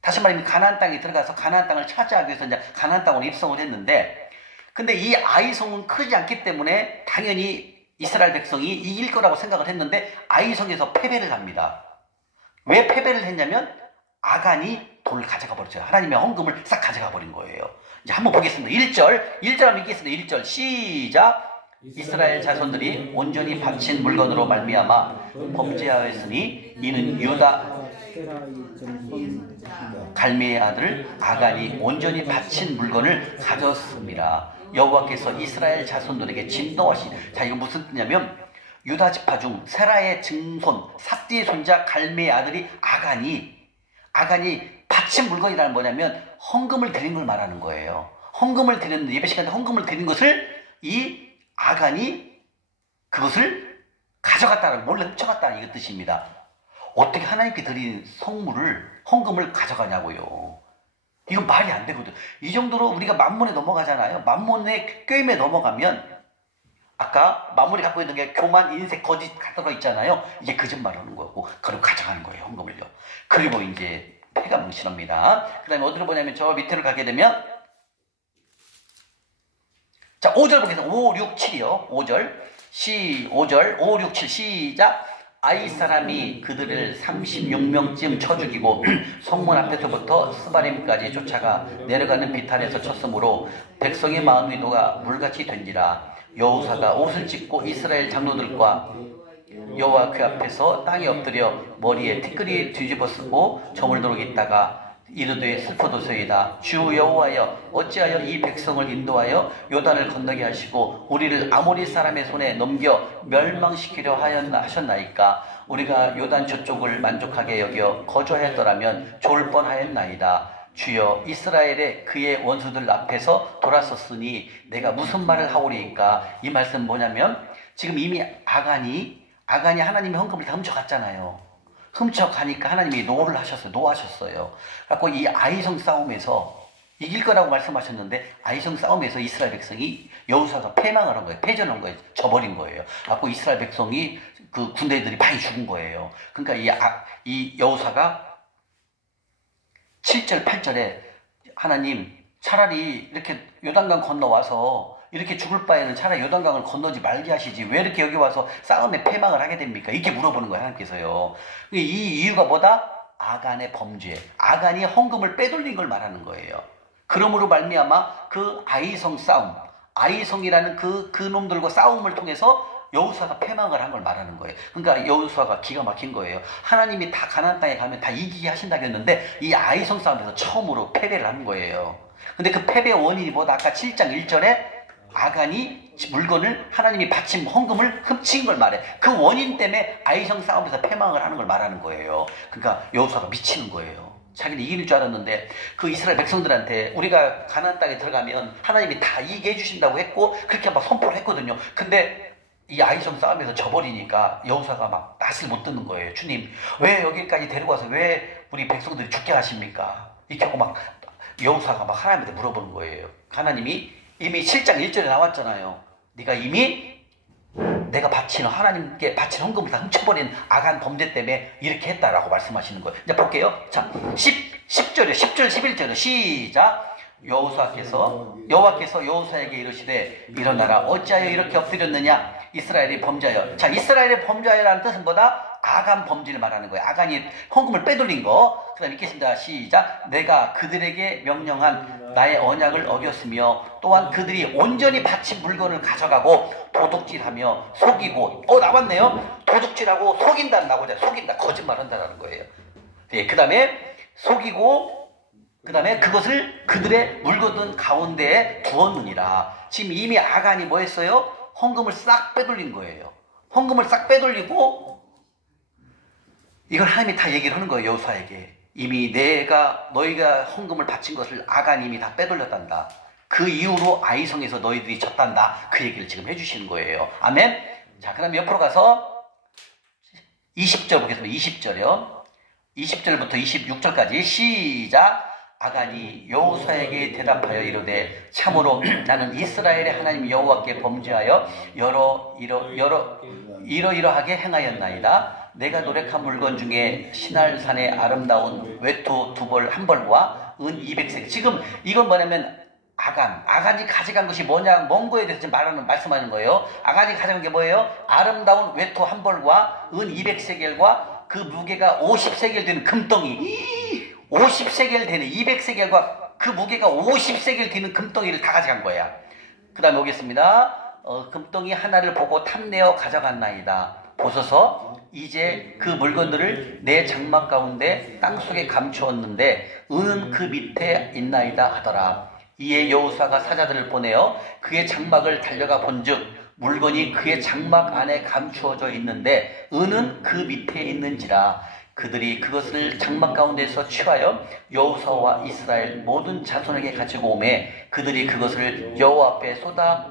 다시 말하면 가나안 땅에 들어가서 가나안 땅을 차지하기 위해서 이제 가나안 땅으로 입성을 했는데, 근데 이 아이성은 크지 않기 때문에 당연히 이스라엘 백성이 이길 거라고 생각을 했는데 아이성에서 패배를 합니다. 왜 패배를 했냐면 아간이 돈을 가져가 버렸어요. 하나님의 헌금을 싹 가져가 버린 거예요. 이제 한번 보겠습니다. 1절 한번 읽겠습니다. 1절 시작. 이스라엘 자손들이 온전히 바친 물건으로 말미암아 범죄하였으니 이는 유다 갈미의 아들 아간이 온전히 바친 물건을 가졌습니다. 여호와께서 이스라엘 자손들에게 진노하신. 자, 이거 무슨 뜻이냐면 유다 지파 중 세라의 증손 삽디의 손자 갈미의 아들이 아간이 바친 물건이라는 뭐냐면 헌금을 드린 걸 말하는 거예요. 헌금을 드렸는데, 예배 시간에 헌금을 드린 것을 이 아간이 그것을 가져갔다는, 몰래 훔쳐갔다는 이 뜻입니다. 어떻게 하나님께 드린 헌금을 가져가냐고요. 이건 말이 안 되거든. 이 정도로 우리가 만몬에 넘어가잖아요. 만몬의 꾀임에 넘어가면, 아까 만몬이 갖고 있는 게 교만, 인색, 거짓 갖다 있잖아요. 이게 거짓말하는 거고, 그걸 가져가는 거예요, 헌금을요. 그리고 이제 폐가 뭉치랍니다. 그 다음에 어디로 보냐면 저 밑으로 가게 되면, 자, 5절 보겠습니다. 5, 6, 7이요. 5절, 5, 6, 7 시작. 아이 사람이 그들을 36명쯤 쳐 죽이고 성문 앞에서부터 스바림까지 쫓아가 내려가는 비탄에서 쳤으므로 백성의 마음이 녹아 물같이 된지라. 여호사가 옷을 찢고 이스라엘 장로들과 여호와 그 앞에서 땅에 엎드려 머리에 티끌이 뒤집어 쓰고 저물 노르고 있다가 이르되 슬퍼도소이다. 주 여호와여, 어찌하여 이 백성을 인도하여 요단을 건너게 하시고 우리를 아모리 사람의 손에 넘겨 멸망시키려 하셨나이까. 우리가 요단 저쪽을 만족하게 여겨 거주하였더라면 좋을 뻔하였나이다. 주여 이스라엘의 그의 원수들 앞에서 돌아섰으니 내가 무슨 말을 하오리이까. 이 말씀은 뭐냐면 지금 이미 아간이 하나님의 헌금을 다 훔쳐갔잖아요. 훔쳐가니까 하나님이 노하셨어요. 그래서 이 아이성 싸움에서 이길 거라고 말씀하셨는데 아이성 싸움에서 이스라엘 백성이 여호수아가 패망을 한 거예요. 패전한 거예요. 져버린 거예요. 그래서 이스라엘 백성이 그 군대들이 많이 죽은 거예요. 그러니까 이 여호수아가 7절 8절에 하나님 차라리 이렇게 요단강 건너와서 이렇게 죽을 바에는 차라리 요단강을 건너지 말게 하시지 왜 이렇게 여기 와서 싸움에 패망을 하게 됩니까? 이렇게 물어보는 거예요. 하나님께서요. 이 이유가 뭐다? 아간의 범죄. 아간이 헌금을 빼돌린 걸 말하는 거예요. 그러므로 말미암아 그 아이성 싸움, 아이성이라는 그 놈들과 싸움을 통해서 여호수아가 패망을 한 걸 말하는 거예요. 그러니까 여호수아가 기가 막힌 거예요. 하나님이 다 가나안 땅에 가면 다 이기게 하신다고 했는데 이 아이성 싸움에서 처음으로 패배를 한 거예요. 근데 그 패배의 원인이 뭐다? 아까 7장 1절에 아간이 물건을 하나님이 바친 헌금을 훔친 걸 말해. 그 원인 때문에 아이성 싸움에서 패망을 하는 걸 말하는 거예요. 그러니까 여호수아가 미치는 거예요. 자기는 이길 줄 알았는데 그 이스라엘 백성들한테 우리가 가나안 땅에 들어가면 하나님이 다 이기게 해주신다고 했고 그렇게 막 선포를 했거든요. 근데 이 아이성 싸움에서 져버리니까 여호수아가 막 낯을 못 드는 거예요. 주님 왜 여기까지 데리고 와서 왜 우리 백성들이 죽게 하십니까? 이렇게 하고 막 여호수아가 막 하나님한테 물어보는 거예요. 하나님이 이미 7장 1절에 나왔잖아요. 네가 이미 내가 하나님께 바친 헌금을 다 훔쳐버린 아간 범죄 때문에 이렇게 했다라고 말씀하시는 거예요. 이제 볼게요. 자, 10절 11절에 시작. 여호와께서 여호수아에게 이르시되 일어나라 어찌하여 이렇게 엎드렸느냐 이스라엘이 범죄하여. 자, 이스라엘의 범죄하여라는 뜻은 뭐다? 아간 범죄를 말하는 거예요. 아간이 헌금을 빼돌린 거. 그 다음 읽겠습니다. 시작. 내가 그들에게 명령한 나의 언약을 어겼으며 또한 그들이 온전히 바친 물건을 가져가고 도둑질하며 속이고 나왔네요. 도둑질하고 속인다는 나오잖아요. 속인다, 거짓말한다라는 거예요. 예, 그 다음에 속이고 그 다음에 그것을 그들의 물거든 가운데에 두었느니라. 지금 이미 아간이 뭐 했어요? 헌금을 싹 빼돌린 거예요. 헌금을 싹 빼돌리고 이걸 하나님이 다 얘기를 하는 거예요. 여호수아에게. 이미 너희가 헌금을 바친 것을 아간이 이미 다 빼돌렸단다. 그 이후로 아이성에서 너희들이 졌단다. 그 얘기를 지금 해주시는 거예요. 아멘. 자, 그 다음에 옆으로 가서 20절 보겠습니다. 20절이요. 20절부터 26절까지 시작. 아간이 여호수아에게 대답하여 이르되 참으로 나는 이스라엘의 하나님 여호와께 범죄하여 이러이러하게 행하였나이다. 내가 노력한 물건 중에 시날산의 아름다운 외투 2벌 1벌과 은 200색. 지금 이건 뭐냐면 아간이 가져간 것이 뭔 거에 대해서 말씀하는 거예요. 아간이 가져간 게 뭐예요? 아름다운 외투 1벌과 은 200세겔과 그 무게가 50세겔 되는 금덩이. 50세겔 되는 200세겔과 그 무게가 50세겔 되는 금덩이를 다 가져간 거야. 그 다음에 오겠습니다. 금덩이 하나를 보고 탐내어 가져갔나이다. 보소서 이제 그 물건들을 내 장막 가운데 땅속에 감추었는데 은은 그 밑에 있나이다 하더라. 이에 여호수아가 사자들을 보내어 그의 장막을 달려가 본즉 물건이 그의 장막 안에 감추어져 있는데 은은 그 밑에 있는지라. 그들이 그것을 장막 가운데서 취하여 여호수아와 이스라엘 모든 자손에게 가지고 오매 그들이 그것을 여호와 앞에 쏟아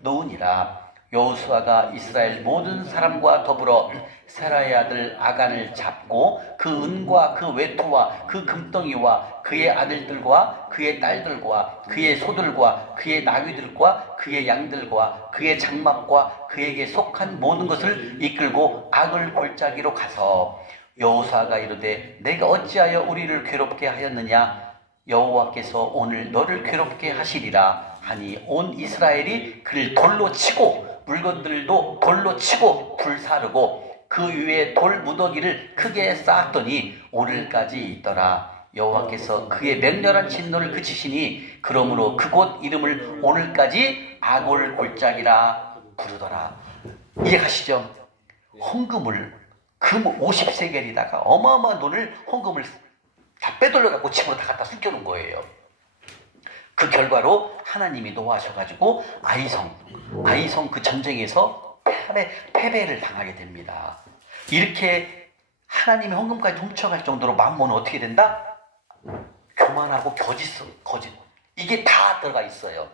놓으니라. 여호수아가 이스라엘 모든 사람과 더불어 세라의 아들 아간을 잡고 그 은과 그 외투와 그 금덩이와 그의 아들들과 그의 딸들과 그의 소들과 그의 나귀들과 그의 양들과 그의 장막과 그에게 속한 모든 것을 이끌고 악을 골짜기로 가서 여호수아가 이르되 내가 어찌하여 우리를 괴롭게 하였느냐 여호와께서 오늘 너를 괴롭게 하시리라 하니 온 이스라엘이 그를 돌로 치고 물건들도 돌로 치고 불사르고 그 위에 돌 무더기를 크게 쌓았더니 오늘까지 있더라. 여호와께서 그의 맹렬한 진노를 그치시니 그러므로 그곳 이름을 오늘까지 아골 골짜기라 부르더라. 이해가시죠? 헌금을 금 50세겔이다가 어마어마한 돈을 헌금을 다 빼돌려갖고 집으로 다 갖다 숨겨놓은 거예요. 그 결과로 하나님이 노하셔가지고 아이성 그 전쟁에서 패배를 당하게 됩니다. 이렇게 하나님의 헌금까지 훔쳐갈 정도로 만몬은 어떻게 된다? 교만하고 거짓. 이게 다 들어가 있어요.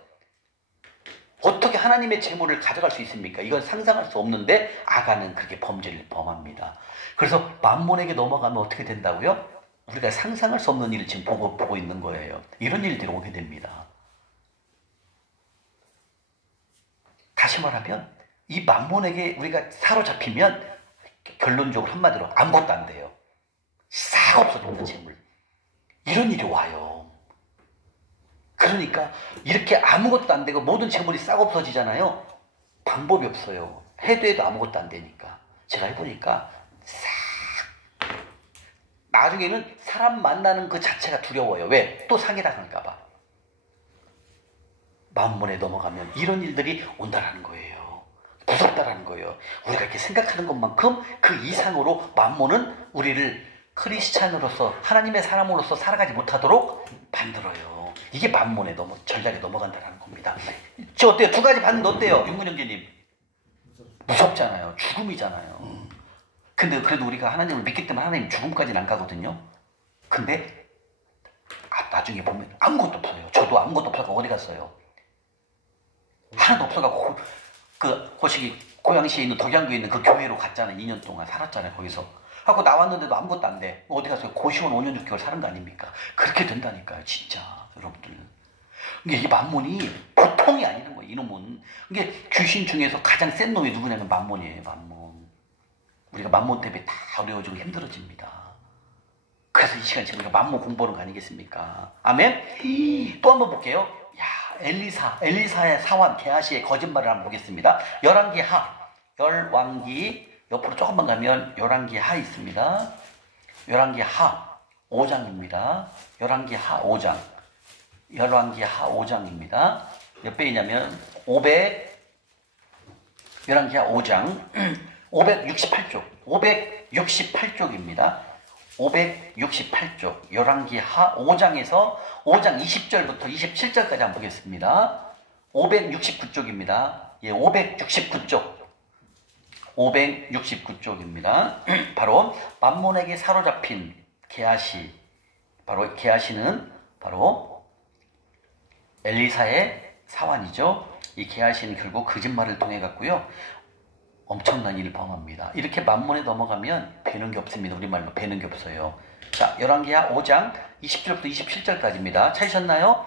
어떻게 하나님의 재물을 가져갈 수 있습니까? 이건 상상할 수 없는데 아간은 그렇게 범죄를 범합니다. 그래서 만몬에게 넘어가면 어떻게 된다고요? 우리가 상상할 수 없는 일을 지금 보고 있는 거예요. 이런 일들이 오게 됩니다. 다시 말하면 이 만몬에게 우리가 사로잡히면 결론적으로 한마디로 아무것도 안 돼요. 싹 없어집니다, 재물. 이런 일이 와요. 그러니까 이렇게 아무것도 안 되고 모든 재물이 싹 없어지잖아요. 방법이 없어요. 해도 아무것도 안 되니까. 제가 해보니까 싹. 나중에는 사람 만나는 그 자체가 두려워요. 왜? 또 사기당할까 봐. 만몬에 넘어가면 이런 일들이 온다라는 거예요. 무섭다라는 거예요. 우리가 이렇게 생각하는 것만큼 그 이상으로 만몬은 우리를 크리스찬으로서 하나님의 사람으로서 살아가지 못하도록 만들어요. 이게 만몬에 전략에 넘어간다는 겁니다. 저 어때요? 두 가지 봤는데 어때요? 윤근 형제님. 무섭잖아요. 죽음이잖아요. 근데 그래도 우리가 하나님을 믿기 때문에 하나님 죽음까지는 안 가거든요. 근데 나중에 보면 아무것도 없어요. 저도 아무것도 없어서 어디 갔어요? 하나도 없어가지고 고양시에 있는 덕양구에 있는 그 교회로 갔잖아요. 2년 동안 살았잖아요. 거기서. 하고 나왔는데도 아무것도 안 돼. 어디 갔어요? 고시원 5년 6개월 사는 거 아닙니까? 그렇게 된다니까요. 진짜 여러분들. 이게 만몬이 보통이 아니는 거예요. 이놈은. 이게 귀신 중에서 가장 센 놈이 누구냐면 만몬이에요. 만몬. 우리가 만몬 때문에 다 어려워지고 힘들어집니다. 그래서 이 시간 제가 만몬 공부하는 거 아니겠습니까? 아멘? 또 한번 볼게요. 엘리사의 사환 게하시의 거짓말을 한번 보겠습니다. 열왕기 옆으로 조금만 가면 열왕기 하 있습니다. 열왕기 하 5장입니다. 열왕기 하 5장. 열왕기 하 5장입니다. 몇 페이지냐면 열왕기 하 5장 568쪽. 568쪽입니다. 568쪽. 열왕기 하 5장에서 5장 20절부터 27절까지 한번 보겠습니다. 569쪽입니다. 예, 569쪽. 569쪽입니다. 바로 만몬에게 사로잡힌 게하시. 바로 게하시는 바로 엘리사의 사환이죠. 이 게하시는 결국 거짓말을 통해 갖고요. 엄청난 일을 범합니다. 이렇게 만몬에 넘어가면 배는 게 없습니다. 우리말로 배는 게 없어요. 자, 열왕기하 5장 20절부터 27절까지입니다. 찾으셨나요?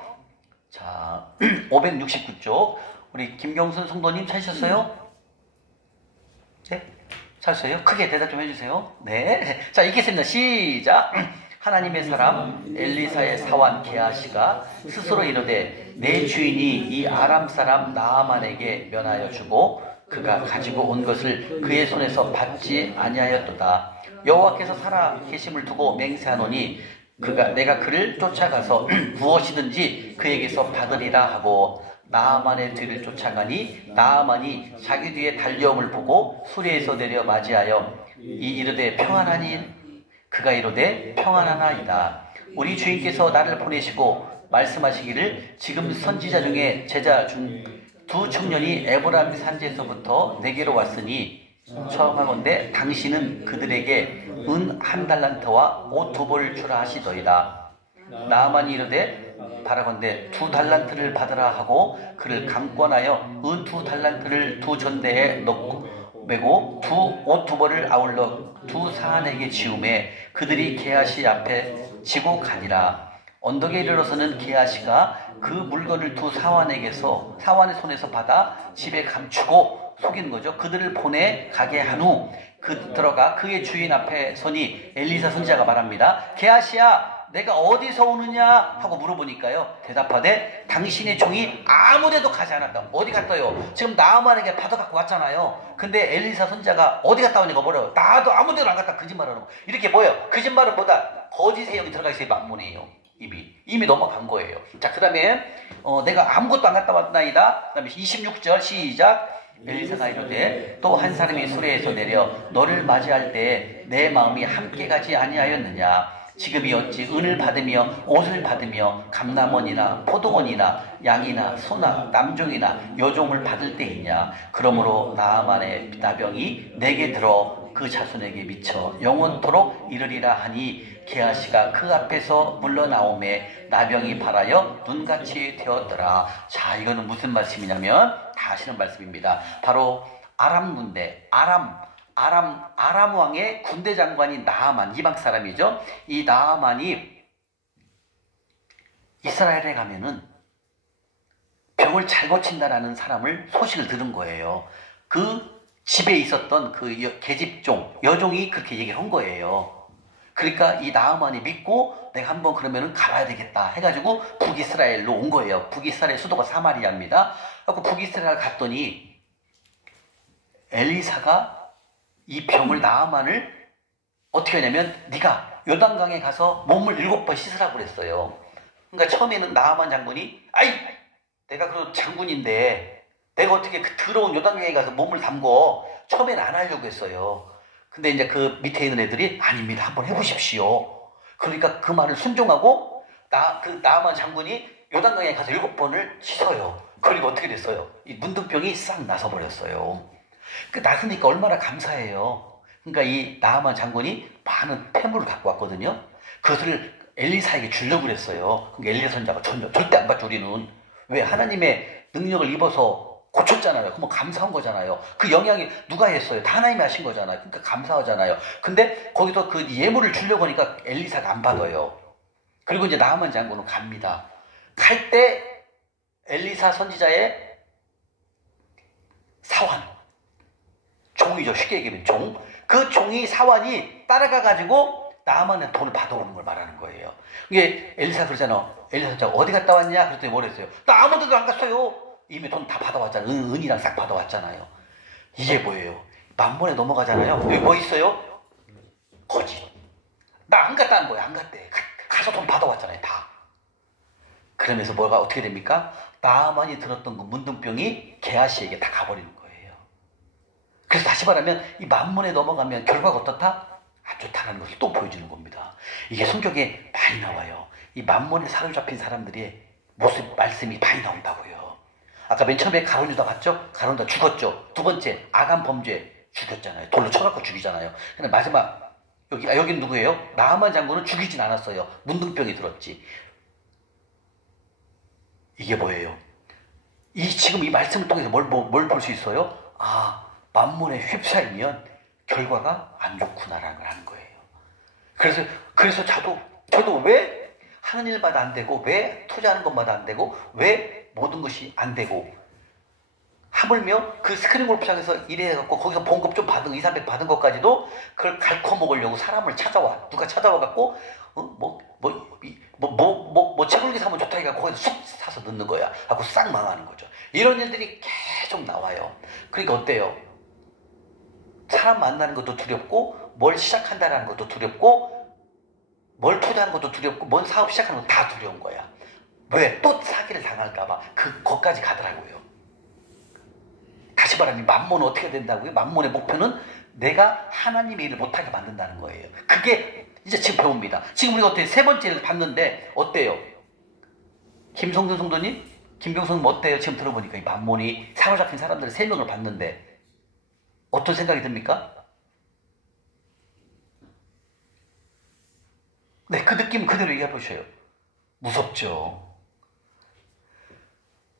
자, 569쪽. 우리 김경순 성도님 찾으셨어요? 네? 찾으셨어요? 크게 대답 좀 해주세요. 네. 자, 읽겠습니다. 시작. 하나님의 사람 엘리사의 사환 게하시가 스스로 이르되 내 주인이 이 아람 사람 나아만에게 면하여 주고 그가 가지고 온 것을 그의 손에서 받지 아니하였도다. 여호와께서 살아 계심을 두고 맹세하노니 내가 그를 쫓아가서 무엇이든지 그에게서 받으리라 하고 나아만의 뒤를 쫓아가니 나아만이 자기 뒤에 달려옴을 보고 수레에서 내려 맞이하여 이르되 평안하니 그가 이르되 평안하나이다. 우리 주인께서 나를 보내시고 말씀하시기를 지금 선지자 중에 제자 중 두 청년이 에브라임 산지에서부터 내게로 왔으니 청하건대 당신은 그들에게 은 1달란트와 옷 2벌을 주라 하시더이다. 나아만이 이르되 바라건대 2달란트를 받으라 하고 그를 강권하여 은 2달란트를 두 전대에 넣고 메고 옷 2벌을 아울러 두 사안에게 지우매 그들이 게하시 앞에 지고 가니라. 언덕에 이르러서는 게하시가 그 물건을 두 사환의 손에서 받아 집에 감추고 속인 거죠. 그들을 보내 가게 한 후 들어가 그의 주인 앞에 서니 엘리사 선지자가 말합니다. 게하시야 내가 어디서 오느냐 하고 물어보니까요. 대답하되 당신의 종이 아무데도 가지 않았다. 어디 갔어요? 지금 나아만에게 받아갖고 왔잖아요. 근데 엘리사 선지자가 어디 갔다 오니까 뭐래요? 나도 아무데도 안 갔다 거짓말하는 거. 이렇게 뭐예요? 거짓말은 뭐다? 거짓의 영이 들어가 있어야 만몬이에요. 이미 넘어간 거예요. 자, 그 다음에 내가 아무것도 안 갔다 왔나이다. 그 다음에 26절 시작. 엘리사가 이르되 또 한 사람이 수레에서 내려 너를 맞이할 때 내 마음이 함께 가지 아니하였느냐. 지금이 어찌 은을 받으며 옷을 받으며 감남원이나 포도원이나 양이나 소나 남종이나 여종을 받을 때이냐. 그러므로 나아만의 나병이 내게 들어 그 자손에게 미쳐 영원토록 이르리라 하니 게하시가 그 앞에서 물러나오매 나병이 발하여 눈같이 되었더라. 자, 이거는 무슨 말씀이냐면 다 아시는 말씀입니다. 바로 아람 군대, 아람 왕의 군대 장관인 나아만, 이방 사람이죠. 이 나아만이 이스라엘에 가면은 병을 잘 고친다라는 사람을 소식을 들은 거예요. 그 집에 있었던 그 계집종, 여종이 그렇게 얘기를 한 거예요. 그러니까 이 나아만이 믿고 내가 한번 그러면은 가봐야 되겠다 해가지고 북이스라엘로 온 거예요. 북이스라엘 수도가 사마리아입니다. 그래서 북이스라엘 갔더니 엘리사가 이 병을 나아만을 어떻게 하냐면 네가 요단강에 가서 몸을 7번 씻으라고 그랬어요. 그러니까 처음에는 나아만 장군이 아이 내가 그 장군인데 내가 어떻게 그 더러운 요단강에 가서 몸을 담궈. 처음에는 안 하려고 했어요. 근데 이제 그 밑에 있는 애들이 아닙니다. 한번 해보십시오. 그러니까 그 말을 순종하고 그 나아만 장군이 요단강에 가서 7번을 씻어요. 그리고 어떻게 됐어요? 이 문둥병이 싹 나서버렸어요. 그 나서니까 얼마나 감사해요. 그러니까 이 나아만 장군이 많은 폐물을 갖고 왔거든요. 그것을 엘리사에게 주려고 그랬어요. 그러니까 엘리사 선자가 절대 안 받죠. 우리는 왜 하나님의 능력을 입어서 고쳤잖아요. 그러면 감사한 거잖아요. 그 영향이 누가 했어요? 다 하나님이 하신 거잖아요. 그러니까 감사하잖아요. 근데 거기서 그 예물을 주려고 하니까 엘리사가 안 받아요. 그리고 이제 나아만 장군은 갑니다. 갈 때 엘리사 선지자의 사환, 종이죠. 쉽게 얘기하면 종. 그 종이 사환이 따라가가지고 나아만의 돈을 받아오는 걸 말하는 거예요. 이게 엘리사 그러잖아. 엘리사 선지자 어디 갔다 왔냐? 그랬더니 뭐랬어요? 나 아무 데도 안 갔어요. 이미 돈 다 받아왔잖아요. 은이랑 싹 받아왔잖아요. 이게 뭐예요? 만번에 넘어가잖아요. 여기 뭐 있어요? 거짓. 나 안 갔다는 거야. 안 갔대. 가서 돈 받아왔잖아요. 다. 그러면서 뭐가 어떻게 됩니까? 나아만이 들었던 그 문둥병이 게하시에게 다 가버리는 거예요. 그래서 다시 말하면 이 만번에 넘어가면 결과가 어떻다? 안 좋다는 것을 또 보여주는 겁니다. 이게 성경에 많이 나와요. 이 만번에 사로잡힌 사람들의 모습, 말씀이 많이 나온다고요. 아까 맨 처음에 가룟 유다 봤죠? 가룟 유다 죽었죠. 두 번째 아간 범죄 죽였잖아요. 돌로 쳐갖고 죽이잖아요. 근데 마지막 여기는 누구예요? 나아만 장군은 죽이진 않았어요. 문둥병이 들었지. 이게 뭐예요? 지금 이 말씀을 통해서 뭘 볼 수 있어요? 아, 만몬에 휩싸이면 결과가 안 좋구나라는 걸 하는 거예요. 그래서 저도 왜 하는 일마다 안 되고, 왜 투자하는 것마다 안 되고, 왜 모든 것이 안 되고, 하물며 그 스크린 골프장에서 일해갖고 거기서 봉급 좀 받은 200, 300 받은 것까지도 그걸 갈코 먹으려고 사람을 찾아와. 누가 찾아와갖고 채굴기 사면 좋다 해갖고 거기서 쑥 사서 넣는 거야. 하고 싹 망하는 거죠. 이런 일들이 계속 나와요. 그러니까 어때요? 사람 만나는 것도 두렵고, 뭘 시작한다는 것도 두렵고, 뭘 투자하는 것도 두렵고, 뭔 사업 시작하는 것도 다 두려운 거야. 왜? 또 사기를 당할까봐 거기까지 가더라고요. 다시 말하면 만몬은 어떻게 된다고요? 만몬의 목표는 내가 하나님의 일을 못하게 만든다는 거예요. 그게 이제 지금 배웁니다. 지금 우리가 어때요? 세 번째를 봤는데 어때요? 김성준 성도님? 김병선님 어때요? 지금 들어보니까 이 만몬이 사로잡힌 사람들 3명을 봤는데 어떤 생각이 듭니까? 네, 그 느낌 그대로 얘기해 보셔요. 무섭죠.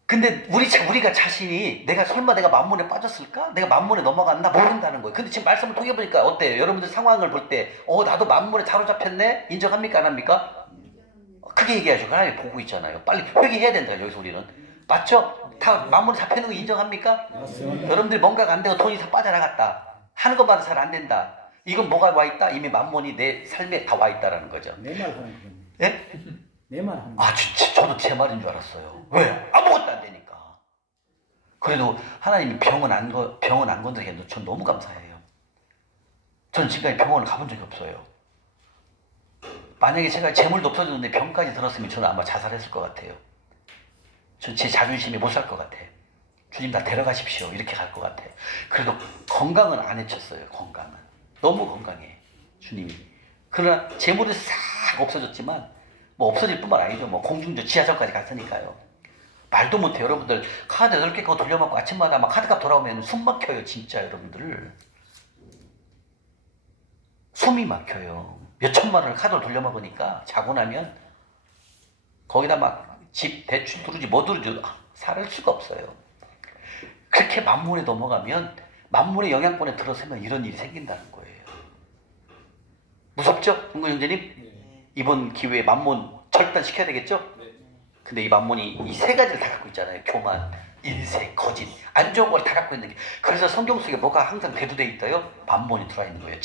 근데 우리가 자신이 설마 내가 만몬에 빠졌을까? 내가 만몬에 넘어갔나? 모른다는 거예요. 근데 지금 말씀을 통해 보니까 어때요? 여러분들 상황을 볼 때 나도 만몬에 사로잡혔네? 인정합니까? 안 합니까? 크게 얘기하죠. 하나님 보고 있잖아요. 빨리 회개해야 된다. 여기서 우리는. 맞죠? 다 만몬에 잡혀있는 거 인정합니까? 맞습니다. 여러분들이 뭔가가 안 되고 돈이 다 빠져나갔다. 하는 것마다 잘 안 된다. 이건 뭐가 와 있다? 이미 만몬이 내 삶에 다 와 있다라는 거죠. 내 말 하는 거예요. 예? 내 말 하는 거예요. 아, 저도 제 말인 줄 알았어요. 왜? 아무것도 안 되니까. 그래도 하나님이 병은 안 건드리게 해서 전 너무 감사해요. 전 지금까지 병원을 가본 적이 없어요. 만약에 제가 재물도 없어졌는데 병까지 들었으면 저는 아마 자살했을 것 같아요. 전 제 자존심이 못 살 것 같아. 주님 나 데려가십시오. 이렇게 갈 것 같아. 그래도 건강은 안 해쳤어요. 건강은. 너무 건강해. 주님이. 그러나 재물이 싹 없어졌지만 없어질 뿐만 아니죠. 공중전 지하철까지 갔으니까요. 말도 못해. 여러분들 카드 8개 그거 돌려막고 아침마다 막 카드값 돌아오면 숨 막혀요. 진짜 여러분들. 숨이 막혀요. 몇 천만 원을 카드로 돌려먹으니까 자고 나면 거기다 막 집 대출 두르지 뭐 두르지 살을 수가 없어요. 그렇게 만문에 넘어가면 만문의 영향권에 들어서면 이런 일이 생긴다는 거예요. 무섭죠? 은근형제님? 네. 이번 기회에 만문 절단시켜야 되겠죠? 네. 근데 이 만문이 이 세 가지를 다 갖고 있잖아요. 교만, 인색, 거짓, 안 좋은 걸 다 갖고 있는 게. 그래서 성경 속에 뭐가 항상 대두되어 있어요? 만문이 들어와 있는 거예요.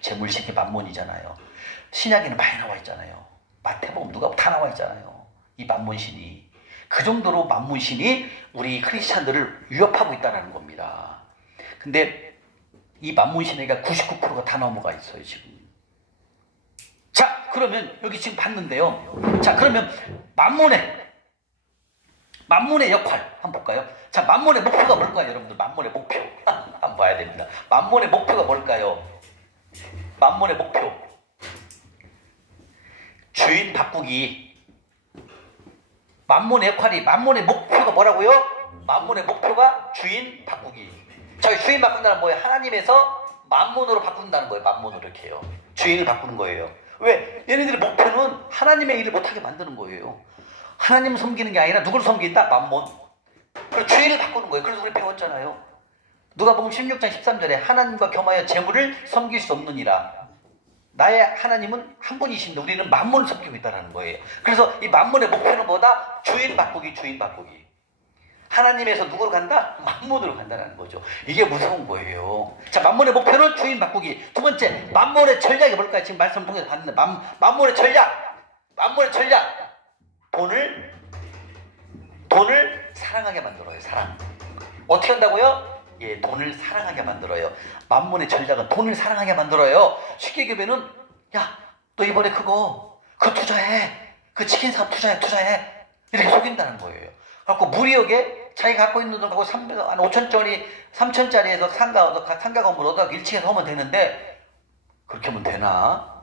재물식이 만문이잖아요. 신약에는 많이 나와 있잖아요. 마태복음 누가 다 나와 있잖아요. 이 만문신이. 그 정도로 만문신이 우리 크리스찬들을 위협하고 있다는 겁니다. 근데 이 만문신에가 99%가 다 넘어가 있어요, 지금. 자, 그러면 여기 지금 봤는데요. 자, 그러면 만문의 역할 한번 볼까요? 자, 만문의 목표가 뭘까요, 여러분들? 만문의 목표 한번 봐야 됩니다. 만문의 목표가 뭘까요? 만문의 목표. 주인 바꾸기. 만문의 역할이, 만문의 목표가 뭐라고요? 만문의 목표가 주인 바꾸기. 자, 주인 바꾼다는 뭐예요? 하나님에서 만문으로 바꾼다는 거예요. 만문으로 이렇게 해요. 주인을 바꾸는 거예요. 왜? 얘네들의 목표는 하나님의 일을 못하게 만드는 거예요. 하나님 섬기는 게 아니라 누구를 섬긴다? 만문. 그래서 주인을 바꾸는 거예요. 그래서 우리 배웠잖아요. 누가복음 16장 13절에 하나님과 겸하여 재물을 섬길 수 없느니라. 나의 하나님은 한 분이신데 우리는 만문을 섬기고 있다는 거예요. 그래서 이 만문의 목표는 뭐다? 주인 바꾸기, 주인 바꾸기. 하나님에서 누구로 간다? 만문으로 간다는 거죠. 이게 무서운 거예요. 자, 만문의 목표는 주인 바꾸기. 두 번째, 만문의 전략이 뭘까요? 지금 말씀 통해서 봤는데 만문의 전략. 만문의 전략. 돈을 사랑하게 만들어요. 사랑. 어떻게 한다고요? 예, 돈을 사랑하게 만들어요. 만문의 전략은 돈을 사랑하게 만들어요. 쉽게 얘기하면은, 야, 너 이번에 그거 투자해. 그 치킨 사업 투자해. 이렇게 속인다는 거예요. 그래갖고 무리역에 자기가 갖고 있는 돈 갖고 한 5천짜리, 3천짜리에서 상가 건물 얻어가고 1층에서 하면 되는데, 그렇게 하면 되나?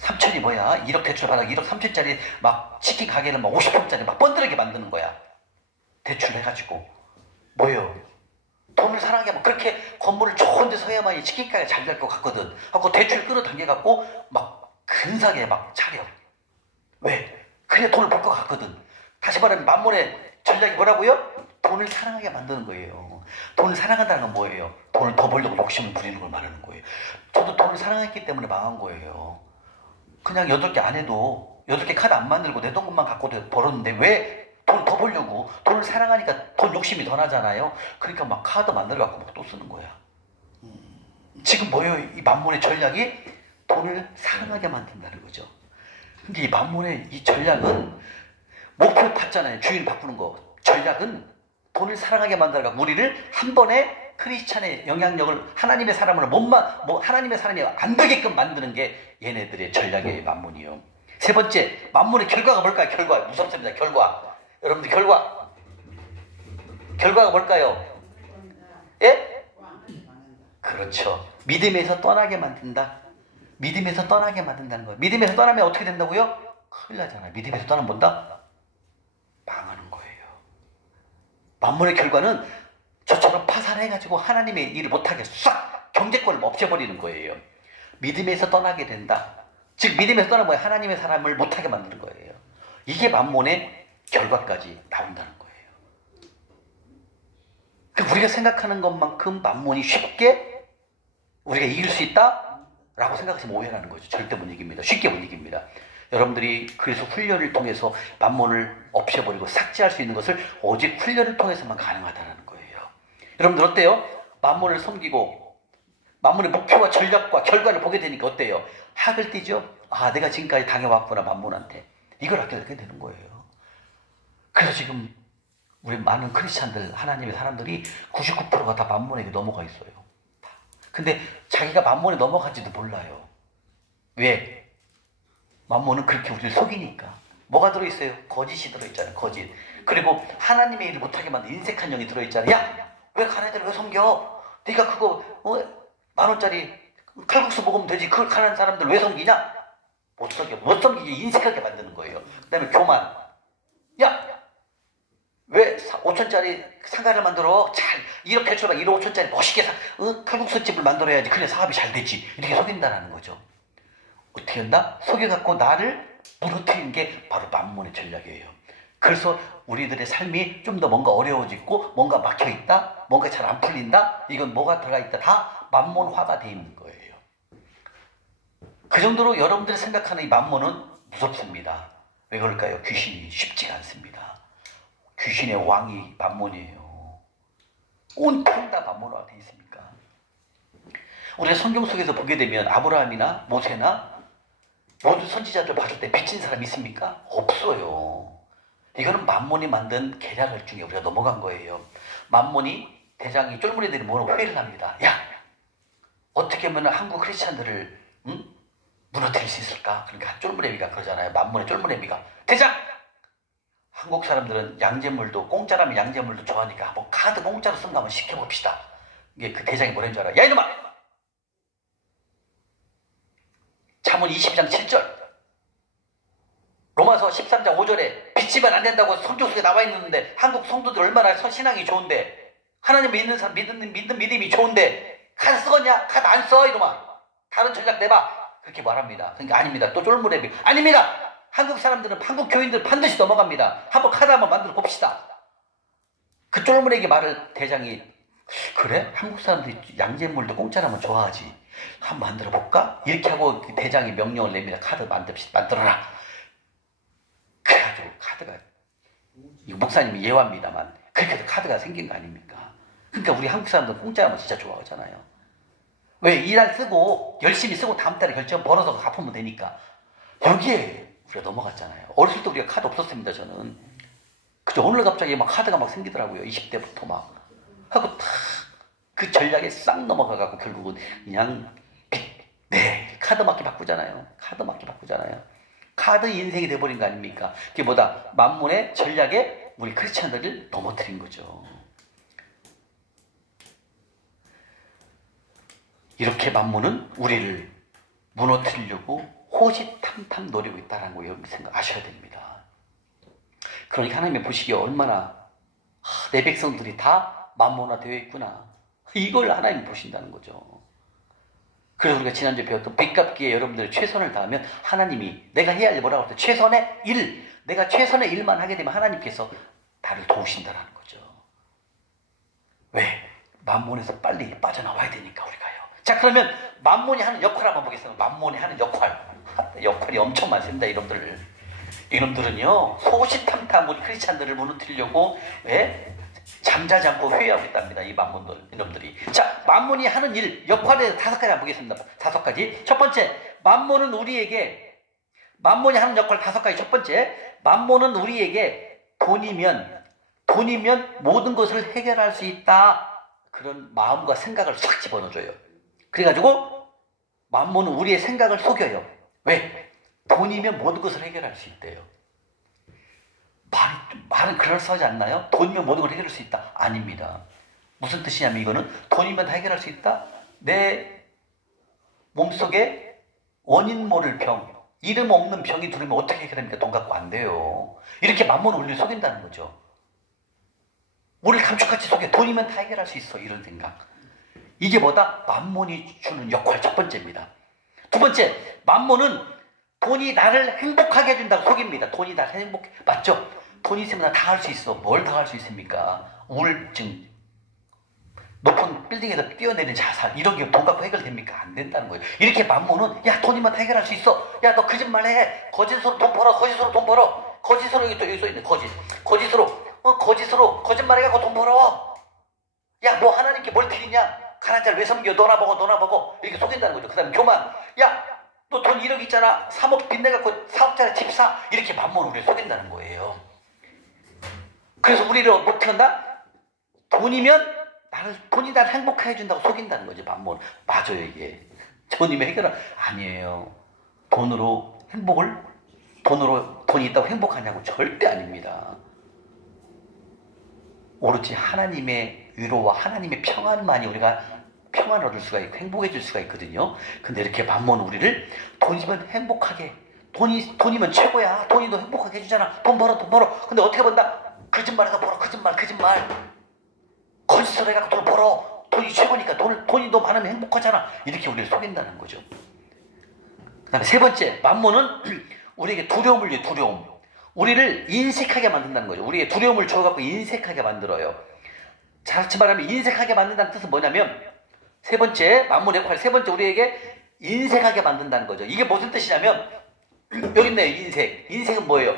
3천이 뭐야? 1억 대출 받아 1억 3천짜리 막 치킨 가게를 막 50평짜리 막 번들하게 만드는 거야. 대출해가지고. 뭐예요? 돈을 사랑하게 하면 그렇게 건물을 좋은 데 서야만이 치킨 가게 잘 될 것 같거든. 하고 대출 끌어당겨갖고 막 근사하게 막 차려. 왜? 그래야 돈을 벌 것 같거든. 다시 말하면 만문의 전략이 뭐라고요? 돈을 사랑하게 만드는 거예요. 돈을 사랑한다는 건 뭐예요? 돈을 더 벌려고 욕심을 부리는 걸 말하는 거예요. 저도 돈을 사랑했기 때문에 망한 거예요. 그냥 8개 안 해도 8개 카드 안 만들고 내 돈만 갖고 벌었는데 왜 돈을 더 벌려고? 돈을 사랑하니까 돈 욕심이 더 나잖아요. 그러니까 막 카드 만들어갖고 막 또 쓰는 거야. 지금 뭐예요? 이 만문의 전략이 돈을 사랑하게 만든다는 거죠. 근데 이 만문의 이 전략은 목표 봤잖아요. 주인 바꾸는 거. 전략은 돈을 사랑하게 만들어갖고 우리를 한 번에 크리스찬의 영향력을 하나님의 사람을 하나님의 사람이 안 되게끔 만드는 게 얘네들의 전략의 만문이요. 세 번째, 만문의 결과가 뭘까요? 결과. 무섭습니다. 결과. 여러분들 결과가 뭘까요? 예? 그렇죠. 믿음에서 떠나게 만든다. 믿음에서 떠나게 만든다는 거예요. 믿음에서 떠나면 어떻게 된다고요? 큰일 나잖아요. 믿음에서 떠나면 뭔다? 망하는 거예요. 만문의 결과는 저처럼 파산해가지고 하나님의 일을 못하게 싹 경제권을 없애버리는 거예요. 믿음에서 떠나게 된다. 즉 믿음에서 떠나면 뭐예요? 하나님의 사람을 못하게 만드는 거예요. 이게 만문의 결과까지 나온다는 거예요. 우리가 생각하는 것만큼 만문이 쉽게 우리가 이길 수 있다? 라고 생각하시면 오해라는 거죠. 절대 못 이깁니다. 쉽게 못 이깁니다. 여러분들이 그래서 훈련을 통해서 만문을 없애버리고 삭제할 수 있는 것을 오직 훈련을 통해서만 가능하다는 거예요. 여러분들 어때요? 만문을 섬기고 만문의 목표와 전략과 결과를 보게 되니까 어때요? 학을 띄죠? 아, 내가 지금까지 당해왔구나, 만문한테. 이걸 알게 되는 거예요. 그래서 지금 우리 많은 크리스찬들, 하나님의 사람들이 99%가 다 만문에게 넘어가 있어요. 근데 자기가 만문에 넘어간지도 몰라요. 왜? 만문은 그렇게 우리를 속이니까. 뭐가 들어있어요? 거짓이 들어있잖아요. 거짓. 그리고 하나님의 일을 못하게 만든 인색한 영이 들어있잖아요. 야! 왜 가난애들 왜 섬겨? 네가 그거 10,000원짜리 칼국수 먹으면 되지. 그걸 가난한 사람들 왜 섬기냐? 못 섬기게 인색하게 만드는 거예요. 그 다음에 교만. 야! 왜 5천짜리 상가를 만들어? 잘 이렇게 해줘봐. 1억 5천짜리 멋있게 칼국수집을 만들어야지. 그래 사업이 잘 되지. 이렇게 속인다는 거죠. 어떻게 한다? 속여갖고 나를 무너뜨리는 게 바로 만몬의 전략이에요. 그래서 우리들의 삶이 좀 더 뭔가 어려워지고 뭔가 막혀있다, 뭔가 잘 안 풀린다, 이건 뭐가 들어가있다, 다 만몬화가 돼 있는 거예요. 그 정도로 여러분들이 생각하는 이 만몬은 무섭습니다. 왜 그럴까요? 귀신이 쉽지가 않습니다. 귀신의 왕이 만몬이에요. 온통 다 만몬화가 돼 있습니까? 우리가 성경 속에서 보게 되면 아브라함이나 모세나 모든 선지자들 봤을 때 빚진 사람 있습니까? 없어요. 이거는 만몬이 만든 계략을 중에 우리가 넘어간 거예요. 만몬이 대장이 쫄무리들이 뭐라고 회의를 합니다. 야, 어떻게 하면 한국 크리스찬들을 무너뜨릴 수 있을까? 그러니까 쫄무레비가 그러잖아요. 만몬의 쫄무레비가 대장! 한국 사람들은 양재물도 공짜라면 양재물도 좋아하니까 한번 카드 공짜로 쓴 거 한번 시켜봅시다. 이게 그 대장이 뭐라는 줄 알아? 야 이놈아! 잠언 22장 7절 로마서 13장 5절에 빚지면 안 된다고 성경 속에 나와 있는데 한국 성도들 얼마나 신앙이 좋은데 하나님 믿는 사람 믿는 믿음이 좋은데 카드 쓰겠냐? 카드 안 써 이놈아. 다른 전략 내봐. 그렇게 말합니다. 그러니까 아닙니다. 또 쫄무레비 아닙니다. 한국 사람들은 한국 교인들 반드시 넘어갑니다. 한번 카드 한번 만들어 봅시다. 그 쫄무레기 말을 대장이 그래? 한국 사람들이 양재물도 공짜라면 좋아하지. 한번 만들어 볼까? 이렇게 하고 대장이 명령을 냅니다. 카드 만들어라. 그래가지고 카드가 이거 목사님이 예화입니다만 그렇게 해서 카드가 생긴 거 아닙니까? 그러니까 우리 한국 사람들은 공짜라면 진짜 좋아하잖아요. 왜? 이달 쓰고 열심히 쓰고 다음 달에 결정 벌어서 갚으면 되니까. 여기에 우리가 넘어갔잖아요. 어렸을 때 우리가 카드 없었습니다. 저는 그죠? 오늘 갑자기 막 카드가 막 생기더라고요. 20대부터 막 하고 탁 그 전략에 싹 넘어가갖고 결국은 그냥 카드 맞게 바꾸잖아요. 카드 맞게 바꾸잖아요. 카드 인생이 돼버린 거 아닙니까? 그게 뭐다? 만몬의 전략에 우리 크리스찬들을 넘어뜨린 거죠. 이렇게 만몬은 우리를 무너뜨리려고 호시탐탐 노리고 있다는 거 여러분 생각하셔야 됩니다. 그러니까 하나님이 보시기에 얼마나 내 백성들이 다 만몬화 되어 있구나. 이걸 하나님이 보신다는 거죠. 그래서 우리가 지난주에 배웠던 빚 갚기에 여러분들이 최선을 다하면 하나님이 내가 해야 할 뭐라고 할때 최선의 일, 내가 최선의 일만 하게 되면 하나님께서 나를 도우신다는 거죠. 왜? 만몬에서 빨리 빠져나와야 되니까 우리가요. 자 그러면 만몬이 하는 역할 한번 보겠습니다. 만몬이 하는 역할이 엄청 많습니다. 이놈들은요 소시탐탐 우리 크리스찬들을 무너뜨리려고 왜? 잠자지 않고 회의하고 있답니다. 이 만몬들 이놈들이. 자 만몬이 하는 일 역할에 5가지 한번 보겠습니다. 5가지. 첫 번째 만몬이 하는 역할 5가지. 첫 번째 만몬은 우리에게 돈이면 모든 것을 해결할 수 있다. 그런 마음과 생각을 싹 집어넣어줘요. 그래가지고 만몬은 우리의 생각을 속여요. 왜? 돈이면 모든 것을 해결할 수 있대요. 말은 그럴싸하지 않나요? 돈이면 모든 걸 해결할 수 있다. 아닙니다. 무슨 뜻이냐면 이거는 돈이면 다 해결할 수 있다? 내 몸속에 원인 모를 병, 이름 없는 병이 들으면 어떻게 해결합니까? 돈 갖고 안 돼요. 이렇게 만몬은 우리를 속인다는 거죠. 우리를 감쪽같이 속여. 돈이면 다 해결할 수 있어. 이런 생각. 이게 뭐다? 만몬이 주는 역할 첫 번째입니다. 두 번째, 만몬은 돈이 나를 행복하게 해준다고 속입니다. 돈이 나를 행복해. 맞죠? 돈이 있으면 다 할 수 있어. 뭘 다 할 수 있습니까? 우울증, 높은 빌딩에서 뛰어내리는 자살, 이런 게 돈 갖고 해결됩니까? 안 된다는 거예요. 이렇게 만몬은 야 돈이면 다 해결할 수 있어. 야 너 거짓말해. 거짓으로 돈 벌어. 거짓으로 돈 벌어. 거짓으로 여기 써 있네. 거짓으로 거짓말해갖고 돈 벌어. 야 뭐 하나님께 뭘 드리냐? 가난한 자를 왜 섬겨? 너나 먹어. 이렇게 속인다는 거죠. 그 다음에 교만. 야 너 돈 1억 있잖아. 3억 빚내갖고 사업자를 집 사. 이렇게 만몬을 우리를 속인다는 거예요. 그래서 우리를 어떻게 한다? 돈이 나를 행복하게 해준다고 속인다는 거죠. 만몬. 맞아요 이게. 돈이면 아니에요. 돈이 있다고 행복하냐고 절대 아닙니다. 오로지 하나님의 위로와 하나님의 평안만이 우리가 평안을 얻을 수가 있고 행복해질 수가 있거든요. 근데 이렇게 만몬은 우리를 돈이면 행복하게, 돈이면 최고야. 돈이 너 행복하게 해주잖아. 돈 벌어. 근데 어떻게 번다? 거짓말해서 벌어. 거짓말. 거짓을 해갖고 돈 벌어. 돈이 최고니까 돈이 너 많으면 행복하잖아. 이렇게 우리를 속인다는 거죠. 그 다음에 세 번째, 만몬은 우리에게 두려움을 줘요. 두려움. 우리를 인색하게 만든다는 거죠. 우리에게 두려움을 줘갖고 인색하게 만들어요. 자치 말하면 인색하게 만든다는 뜻은 뭐냐면, 세 번째, 만몬의 역할, 세 번째, 우리에게 인색하게 만든다는 거죠. 이게 무슨 뜻이냐면, 여기 있네요, 인색. 인색은 뭐예요?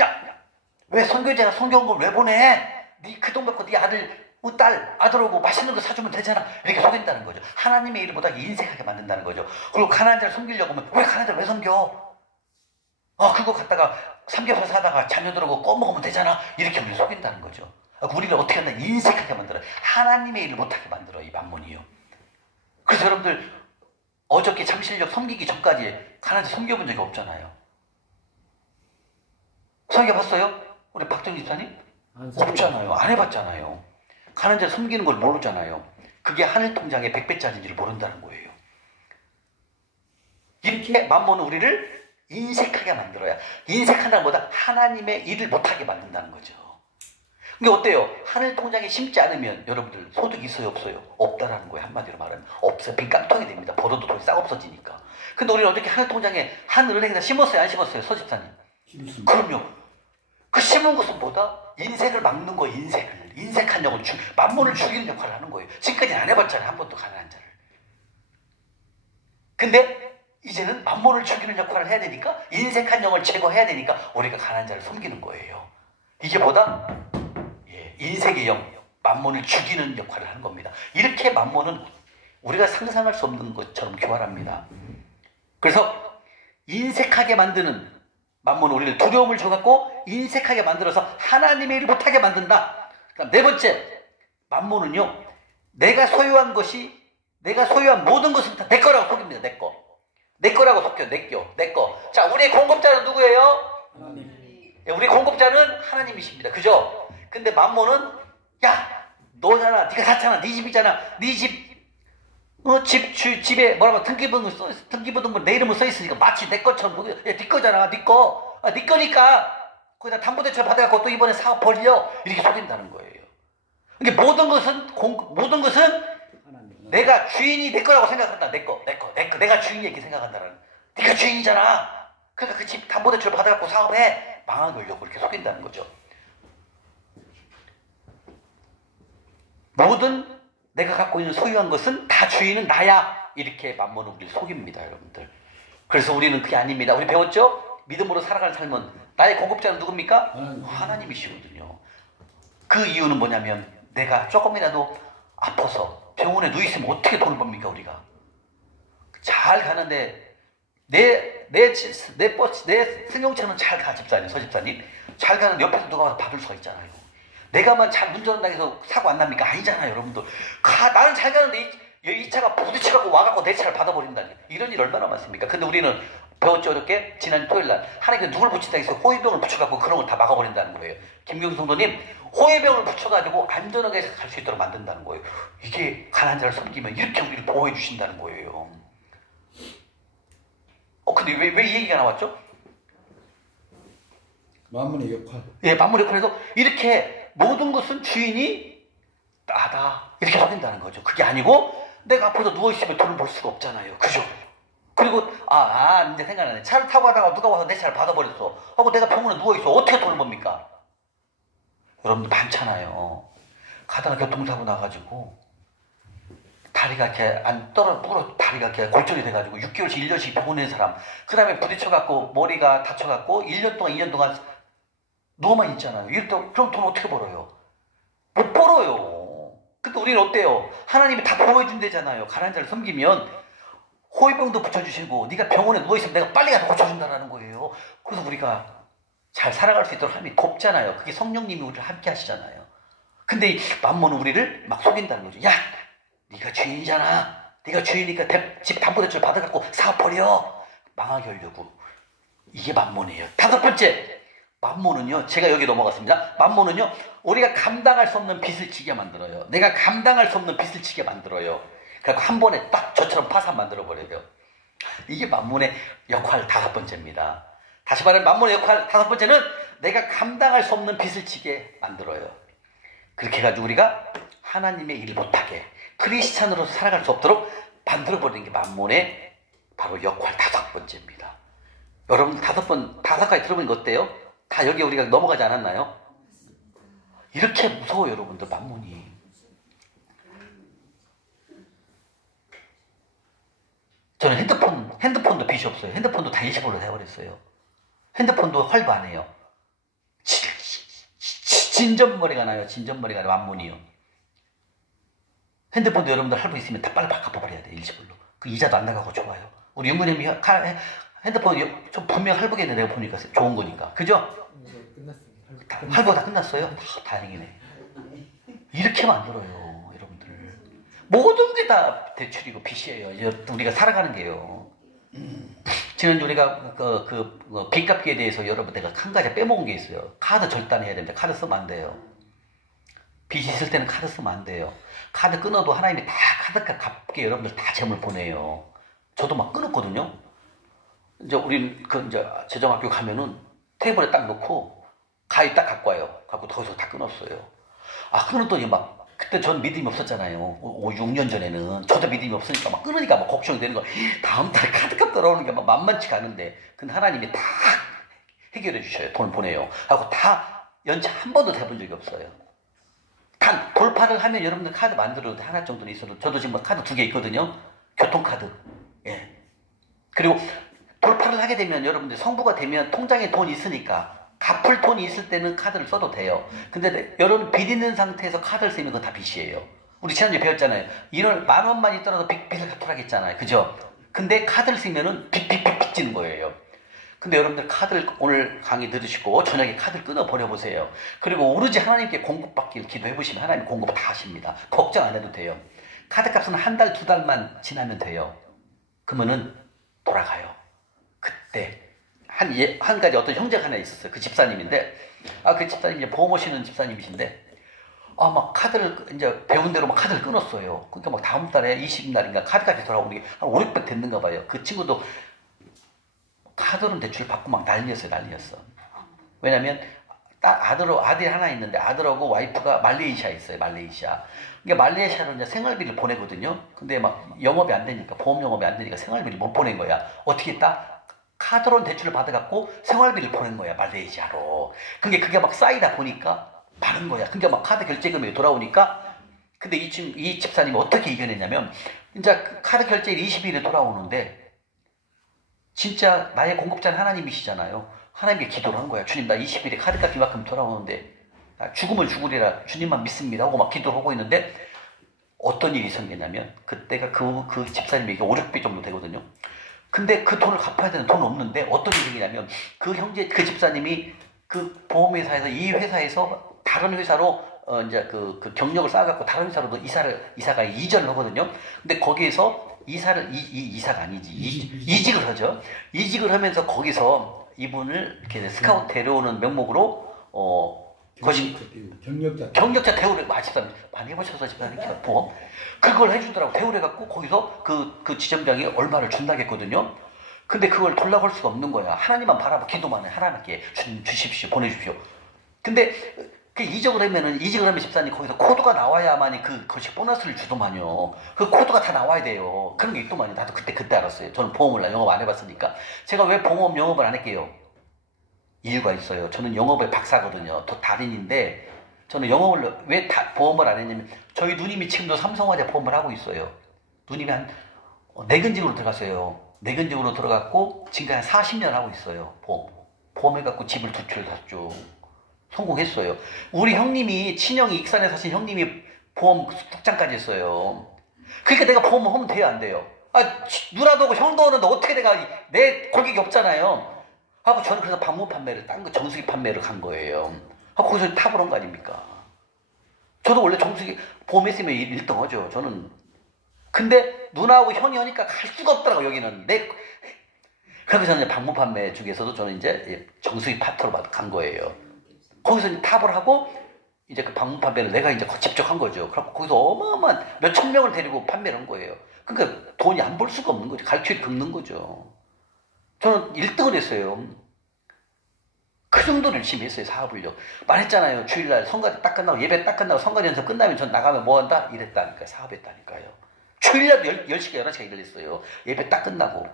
야, 왜 선교제가 선교원금 왜 보내? 네 그 돈 갖고 네 아들 오고 맛있는 거 사주면 되잖아. 이렇게 속인다는 거죠. 하나님의 일을 못하게 인색하게 만든다는 거죠. 그리고 가난한 자를 섬기려고 하면, 왜 가난한 자를 왜 섬겨? 그거 갖다가 삼겹살 사다가 자녀들하고 꺼먹으면 되잖아. 이렇게 우리를 속인다는 거죠. 우리를 어떻게 한다? 인색하게 만들어요. 하나님의 일을 못하게 만들어요, 이 만몬이요. 그래서 여러분들, 어저께 잠실역 섬기기 전까지 가난한 자 섬겨본 적이 없잖아요. 섬겨봤어요? 우리 박정희 집사님? 없잖아요. 안 해봤잖아요. 가난한 자 섬기는 걸 모르잖아요. 그게 하늘 통장에 100배짜리인지를 모른다는 거예요. 이렇게 만몬은 우리를 인색하게 만들어야, 인색한다는 것보다 하나님의 일을 못하게 만든다는 거죠. 근데 어때요? 하늘 통장에 심지 않으면 여러분들 소득 있어요, 없어요? 없다라는 거예요. 한마디로 말하면 없어요. 빈 깡통이 됩니다. 벌어도 돈이 싹 없어지니까. 근데 우리는 어떻게 하늘 통장에 하늘은행에다 심었어요, 안 심었어요? 서집사님. 그럼요. 그 심은 것은 뭐다? 인색을 막는 거예요. 인색한 영을 만몬을 죽이는 역할을 하는 거예요. 지금까지 안 해봤잖아요. 한 번도 가난한 자를. 근데 이제는 만몬을 죽이는 역할을 해야 되니까, 인색한 영을 제거해야 되니까 우리가 가난한 자를 섬기는 거예요. 이게 뭐다? 인색의 영, 만몬을 죽이는 역할을 하는 겁니다. 이렇게 만몬은 우리가 상상할 수 없는 것처럼 교활합니다. 그래서 인색하게 만드는 만몬은 우리를 두려움을 줘갖고 인색하게 만들어서 하나님의 일을 못하게 만든다. 그다음 네 번째, 만몬은요, 내가 소유한 모든 것은 다 내 거라고 속입니다. 내 거. 내 거라고 속여요. 내 거. 자, 우리의 공급자는 누구예요? 하나님. 우리 공급자는 하나님이십니다. 그죠? 근데 만몬은, 야, 너잖아. 네가 샀잖아. 네 집이잖아. 네 집에 뭐라고 등기부등본 내 이름은 써있으니까 마치 내 것처럼, 야, 네 거잖아. 네 거. 네 거니까 거기다 담보대출 받아갖고 또 이번에 사업 벌려. 이렇게 속인다는 거예요. 그러니까 모든 것은 내가 주인이 내 거라고 생각한다. 내 거. 내가 주인이 이렇게 생각한다는. 네가 주인이잖아. 그러니까 그 집 담보대출 받아갖고 사업해. 망하려고 이렇게 속인다는 거죠. 모든 내가 갖고 있는 소유한 것은 다 주인은 나야. 이렇게 만몬은 우리를 속입니다, 여러분들. 그래서 우리는 그게 아닙니다. 우리 배웠죠? 믿음으로 살아가는 삶은 나의 공급자는 누굽니까? 하나님이시거든요. 그 이유는 뭐냐면 내가 조금이라도 아파서 병원에 누워있으면 어떻게 돈을 법니까, 우리가? 잘 가는데 내 승용차는 잘 가, 집사님, 서집사님. 잘 가는데 옆에서 누가 와서 받을 수가 있잖아요. 내가만 잘 운전한다고 해서 사고 안 납니까? 아니잖아요, 여러분들. 나는 잘 가는데 이 차가 부딪혀갖고 와갖고 내 차를 받아버린다니. 이런 일 얼마나 많습니까? 근데 우리는 배웠죠, 어렵게? 지난 토요일날 하나님께 누굴 붙인다 해서 호위병을 붙여갖고 그런 걸 다 막아버린다는 거예요. 김경수 성도님, 호위병을 붙여가지고 안전하게 갈 수 있도록 만든다는 거예요. 이게 가난한 자를 섬기면 이렇게 우리를 보호해 주신다는 거예요. 근데 왜 이 얘기가 나왔죠? 만몬의 역할. 예, 만몬의 역할에서 이렇게 모든 것은 주인이 나다. 이렇게 속인다는 거죠. 그게 아니고 내가 앞에서 누워있으면 돈을 벌 수가 없잖아요. 그죠? 그리고 이제 생각나네. 차를 타고 가다가 누가 와서 내 차를 받아버렸어. 하고 내가 병원에 누워있어. 어떻게 돈을 법니까? 여러분들 많잖아요. 가다가 교통사고 나가지고 다리가 이렇게 다리가 이렇게 골절이 돼가지고 6개월씩 1년씩 병원에 있는 사람. 그 다음에 부딪혀갖고 머리가 다쳐갖고 1년 동안 2년 동안 누워만 있잖아요. 이럴 때 그럼 돈 어떻게 벌어요? 못 벌어요. 근데 우리는 어때요? 하나님이 다 보호해준대잖아요. 가난한 자를 섬기면 호위병도 붙여주시고 네가 병원에 누워있으면 내가 빨리 가서 고쳐준다는 거예요. 그래서 우리가 잘 살아갈 수 있도록 하나님이 돕잖아요. 그게 성령님이 우리를 함께 하시잖아요. 근데 이 만몬은 우리를 막 속인다는 거죠. 야, 네가 주인이잖아. 네가 주인이니까 집 담보대출 받아갖고 사업 벌여. 망하게 하려고. 이게 만몬이에요. 다섯 번째, 만몬은요, 제가 여기 넘어갔습니다. 만몬은요, 우리가 감당할 수 없는 빚을 지게 만들어요. 내가 감당할 수 없는 빚을 지게 만들어요. 그래서 한 번에 딱 저처럼 파산 만들어버려요. 이게 만몬의 역할 다섯 번째입니다. 다시 말하면 만몬의 역할 다섯 번째는 내가 감당할 수 없는 빚을 지게 만들어요. 그렇게 해가지고 우리가 하나님의 일을 못하게 크리스찬으로서 살아갈 수 없도록 만들어버리는 게 만몬의 바로 역할 5번째입니다. 여러분 5가지 들어보는 거 어때요? 다 여기 우리가 넘어가지 않았나요? 이렇게 무서워요, 여러분들, 만몬이. 저는 핸드폰도 빚이 없어요. 핸드폰도 다 일시불로 해버렸어요. 핸드폰도 활부 안 해요. 진전머리가 나요. 진전머리가 나요. 만몬이요. 핸드폰도 여러분들 할부 있으면 다 빨리 바꿔버려야 돼요. 일시불로. 그 이자도 안 나가고 좋아요. 우리 윤무님이 핸드폰 좀 분명 할부겠네. 내가 보니까 좋은 거니까. 그죠? 끝났습니다. 할부가 다 끝났어요? 다행이네. 이렇게 만들어요, 여러분들. 모든 게 다 대출이고 빚이에요. 우리가 살아가는 게요. 지난주 우리가 빚 갚기에 대해서 여러분 내가 한 가지 빼먹은 게 있어요. 카드 절단해야 됩니다. 카드 쓰면 안 돼요. 빚이 있을 때는 카드 쓰면 안 돼요. 카드 끊어도 하나님이 다 카드값 갚게 여러분들 다 재물 보내요. 저도 막 끊었거든요. 이제 우리 이제 재정학교 가면은 테이블에 딱 놓고 가위 딱 갖고 와요. 갖고 거기서 다 끊었어요. 끊었더니 막 그때 전 믿음이 없었잖아요. 6년 전에는 저도 믿음이 없으니까 막 끊으니까 막 걱정이 되는 거. 다음 달에 카드값 돌아오는 게 막 만만치가 않은데, 근데 하나님이 다 해결해 주셔요. 돈을 보내요. 하고 다 연차 한 번도 대본 적이 없어요. 단 돌파를 하면 여러분들 카드 만들어도 하나 정도는 있어도, 저도 지금 카드 2개 있거든요. 교통카드. 예. 그리고 돌파를 하게 되면 여러분들 성부가 되면 통장에 돈이 있으니까 갚을 돈이 있을 때는 카드를 써도 돼요. 근데 여러분 빚 있는 상태에서 카드를 쓰면 그건 다 빚이에요. 우리 지난주에 배웠잖아요. 1월 10,000원만 있더라도 빚을 갚으라고 했잖아요. 그죠? 근데 카드를 쓰면은 빚 지는 거예요. 근데 여러분들 카드를 오늘 강의 들으시고 저녁에 카드를 끊어버려보세요. 그리고 오로지 하나님께 공급받기를 기도해보시면 하나님 공급 다 하십니다. 걱정 안 해도 돼요. 카드값은 1달, 2달만 지나면 돼요. 그러면은 돌아가요. 그때 한 가지 어떤 형제가 하나 있었어요. 그 집사님인데, 그 집사님이 보험 오시는 집사님이신데, 막 카드를, 이제 배운 대로 막 카드를 끊었어요. 그러니까 막 다음 달에 20날인가 카드까지 돌아오는 게 한 5, 600 됐는가 봐요. 그 친구도 카드로 대출 받고 막 난리였어요. 왜냐면, 아들이 하나 있는데, 아들하고 와이프가 말레이시아에 있어요. 말레이시아. 그러니까 말레이시아로 이제 생활비를 보내거든요. 근데 막 영업이 안 되니까, 보험 영업이 안 되니까 생활비를 못 보낸 거야. 어떻게 했다? 카드론 대출을 받아갖고 생활비를 보낸 거야, 말레이시아로. 그게 막 쌓이다 보니까 많은 거야. 그게 막 카드 결제금이 돌아오니까. 근데 이 집사님이 어떻게 이겨냈냐면, 이제 카드 결제일 20일에 돌아오는데, 진짜 나의 공급자는 하나님이시잖아요. 하나님께 기도를 한 거야. 주님, 나 20일에 카드값 이만큼 돌아오는데, 죽음을 죽으리라 주님만 믿습니다 하고 막 기도를 하고 있는데, 어떤 일이 생겼냐면, 그때가 그 집사님에게 5, 6배 정도 되거든요. 근데 그 돈을 갚아야 되는 돈 없는데 어떤 일이 생기냐면, 그 집사님이 그 보험회사에서 이 회사에서 다른 회사로 이제 그 경력을 쌓아갖고 다른 회사로도 이사가 이전을 하거든요. 근데 거기에서 이사가 아니지. 이직을 하죠. 이직을 하면서 거기서 이분을 이렇게 스카우트 데려오는 명목으로 경력자 대우를 집사님 많이 해보셔서 집사님 보험 그걸 해주더라고. 대우를 해갖고 거기서 그 지점장이 얼마를 준다겠거든요. 근데 그걸 돌려고 할 수가 없는 거야. 하나님만 바라봐 기도만 해. 하나님께 주십시오, 보내주십시오. 근데 이직을 하면 집사님 거기서 코드가 나와야만이 그것이 보너스를 주더만요. 그 코드가 다 나와야 돼요. 그런 게 있더만요. 나도 그때 알았어요. 저는 보험을 영업 안 해봤으니까. 제가 왜 보험 영업을 안 할게요? 이유가 있어요. 저는 영업의 박사거든요. 달인인데, 저는 영업을 왜 보험을 안 했냐면, 저희 누님이 지금도 삼성화재 보험을 하고 있어요. 누님이 한 내근직으로 들어갔어요. 내근직으로 들어갔고 지금 한 40년 하고 있어요. 보험해갖고 집을 2채를 샀죠. 성공했어요. 우리 형님이, 친형이 익산에 사신 형님이 보험 특장까지 했어요. 그러니까 내가 보험을 하면 돼요, 안 돼요? 누나도 오고 형도 오는데 어떻게 내가, 내 고객이 없잖아요. 하고 저는 그래서 방문 판매를, 딴 거 정수기 판매를 간 거예요. 하고 거기서 탑을 한 거 아닙니까? 저도 원래 정수기 보험했으면 1등 하죠, 저는. 근데 누나하고 형이 오니까 갈 수가 없더라고, 여기는. 그래서 저는 방문 판매 중에서도 저는 이제 정수기 파트로 간 거예요. 거기서 이제 탑을 하고, 이제 그 방문 판매를 내가 이제 직접 한 거죠. 그래서 거기서 어마어마한 몇천 명을 데리고 판매를 한 거예요. 그러니까 돈이 안 벌 수가 없는 거죠. 갈퀴를 긁는 거죠. 저는 1등을 했어요. 그 정도로 열심히 했어요, 사업을요. 말했잖아요. 주일날 성가대 딱 끝나고, 예배 딱 끝나고 성가대 연습 끝나면 전 나가면 뭐 한다? 이랬다니까요. 사업했다니까요. 주일날도 10시간, 11시간 일을 했어요. 예배 딱 끝나고.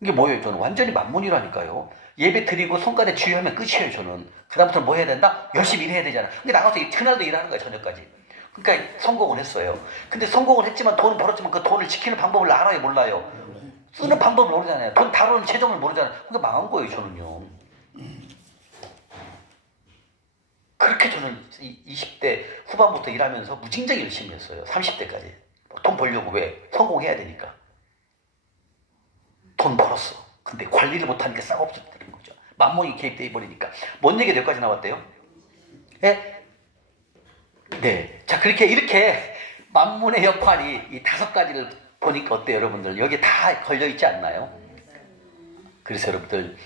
이게 뭐예요? 저는 완전히 만문이라니까요. 예배 드리고 성가대 주의하면 끝이에요, 저는. 그다음부터는 뭐 해야 된다? 열심히 일해야 되잖아. 근데 나가서 그날도 일하는 거야, 저녁까지. 그러니까 성공을 했어요. 근데 성공을 했지만 돈을 벌었지만 그 돈을 지키는 방법을 알아요, 몰라요? 쓰는 방법을 모르잖아요. 돈 다루는 재정을 모르잖아요. 그러니까 망한 거예요, 저는요. 그렇게 저는 20대 후반부터 일하면서 무진장 열심히 했어요. 30대까지. 돈 벌려고 왜? 성공해야 되니까. 돈 벌었어. 근데 관리를 못하니까 싹 없어지는 거죠. 만mon이 개입돼 버리니까. 뭔 얘기 여기까지 나왔대요? 네? 네. 자, 이렇게 만문의 역할이 이 5가지를 보니까 어때요, 여러분들? 여기 다 걸려있지 않나요? 그래서 여러분들,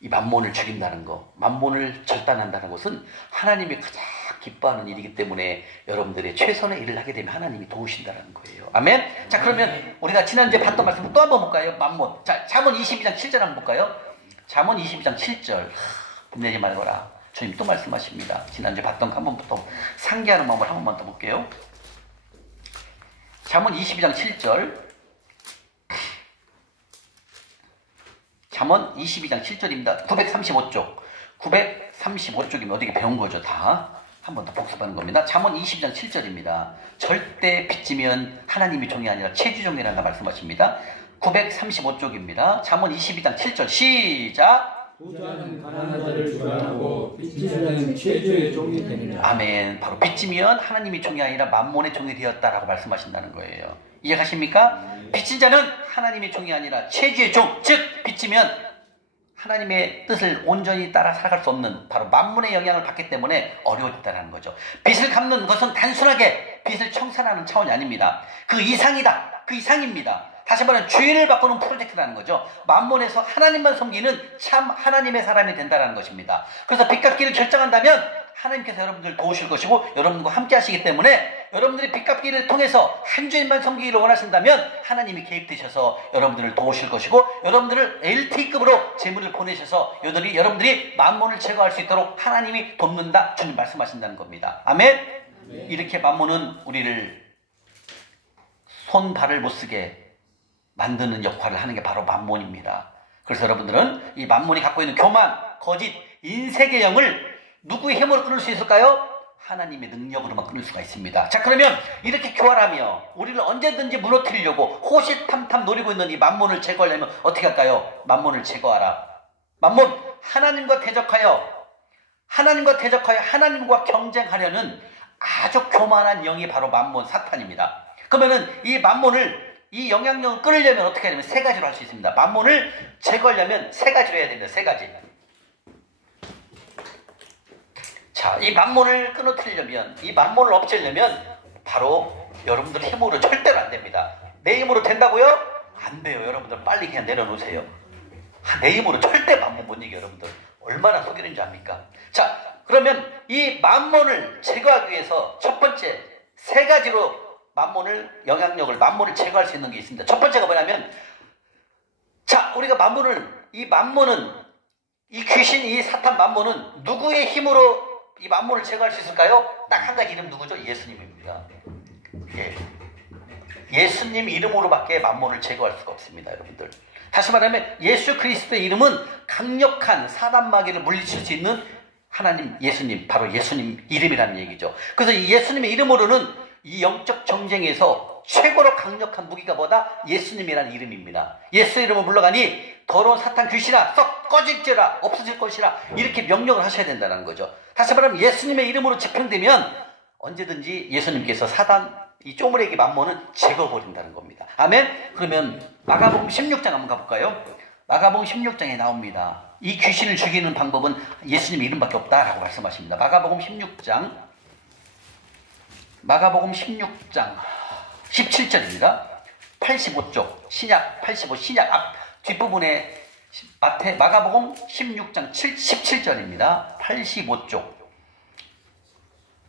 이 만몬을 죽인다는 거, 만몬을 절단한다는 것은 하나님이 가장 기뻐하는 일이기 때문에 여러분들의 최선의 일을 하게 되면 하나님이 도우신다는 거예요. 아멘? 자, 그러면 우리가 지난주에 봤던 말씀 또 한번 볼까요? 만몬. 자, 잠언 22장 7절 한번 볼까요? 잠언 22장 7절. 분내지 말거라. 주님 또 말씀하십니다. 지난주에 봤던 거 한 번부터 상기하는 마음을 한 번만 더 볼게요. 잠언 22장 7절. 잠언 22장 7절입니다. 935쪽. 935쪽이면 어떻게 배운 거죠, 다? 한 번 더 복습하는 겁니다. 잠언 22장 7절입니다. 절대 빚지면 하나님이 종이 아니라 체주종이라는 말씀하십니다. 935쪽입니다. 잠언 22장 7절 시작. 부자는 가난한 자를 주관하고 빚지는 자는 최주의 종이 됩니다. 아멘. 바로 빚지면 하나님이 종이 아니라 만몬의 종이 되었다라고 말씀하신다는 거예요. 이해가십니까? 빚진 자는 하나님의 종이 아니라 체주의 종, 즉 빚지면 하나님의 뜻을 온전히 따라 살아갈 수 없는 바로 만문의 영향을 받기 때문에 어려워졌다는 거죠. 빚을 갚는 것은 단순하게 빚을 청산하는 차원이 아닙니다. 그 이상이다. 그 이상입니다. 다시 말하면 주인을 바꾸는 프로젝트라는 거죠. 만문에서 하나님만 섬기는 참 하나님의 사람이 된다는 것입니다. 그래서 빚 갚기를 결정한다면 하나님께서 여러분들 도우실 것이고 여러분들과 함께 하시기 때문에 여러분들이 빚 갚기를 통해서 한 주인만 섬기기를 원하신다면 하나님이 개입되셔서 여러분들을 도우실 것이고 여러분들을 LT급으로 재물을 보내셔서 여러분들이 만몬을 제거할 수 있도록 하나님이 돕는다. 주님 말씀하신다는 겁니다. 아멘? 네. 이렇게 만몬은 우리를 손 발을 못 쓰게 만드는 역할을 하는 게 바로 만몬입니다. 그래서 여러분들은 이 만몬이 갖고 있는 교만, 거짓, 인색의 영을 누구의 힘으로 끊을 수 있을까요? 하나님의 능력으로만 끊을 수가 있습니다. 자, 그러면 이렇게 교활하며 우리를 언제든지 무너뜨리려고 호시탐탐 노리고 있는 이 만몬을 제거하려면 어떻게 할까요? 만몬을 제거하라. 만몬, 하나님과 대적하여 하나님과 경쟁하려는 아주 교만한 영이 바로 만몬, 사탄입니다. 그러면은 이 만몬을 이 영향력을 끊으려면 어떻게 하냐면 3가지로 할 수 있습니다. 만몬을 제거하려면 3가지로 해야 됩니다. 3가지. 자, 이 만몬을 끊어뜨리려면, 이 만몬을 없애려면 바로 여러분들 힘으로 절대로 안 됩니다. 내 힘으로 된다고요? 안 돼요. 여러분들 빨리 그냥 내려놓으세요. 내 힘으로 절대 만몬 못 이겨요. 여러분들 얼마나 속이는지 압니까? 자, 그러면 이 만몬을 제거하기 위해서 첫 번째 3가지로 만몬을 제거할 수 있는 게 있습니다. 첫 번째가 뭐냐면, 자, 우리가 이 귀신, 이 사탄 만몬은 누구의 힘으로 이 만몬을 제거할 수 있을까요? 딱 한 가지 이름 누구죠? 예수님입니다. 예. 예수님 이름으로밖에 만몬을 제거할 수가 없습니다, 여러분들. 다시 말하면 예수 그리스도의 이름은 강력한 사단 마귀를 물리칠 수 있는 하나님, 예수님, 바로 예수님 이름이라는 얘기죠. 그래서 이 예수님의 이름으로는 이 영적 정쟁에서 최고로 강력한 무기가 뭐다? 예수님이라는 이름입니다. 예수 이름을 물러가니 더러운 사탄 귀신아 썩 꺼질지라 없어질 것이라 이렇게 명령을 하셔야 된다는 거죠. 다시 말하면 예수님의 이름으로 집행되면 언제든지 예수님께서 사단 이 쪼무레기 만몬은 제거버린다는 겁니다. 아멘? 그러면 마가복음 16장 한번 가볼까요? 마가복음 16장에 나옵니다. 이 귀신을 죽이는 방법은 예수님 이름밖에 없다라고 말씀하십니다. 마가복음 16장 17절입니다. 85쪽 신약 85 신약 앞 뒷부분에 마가복음 16장 17절입니다. 85쪽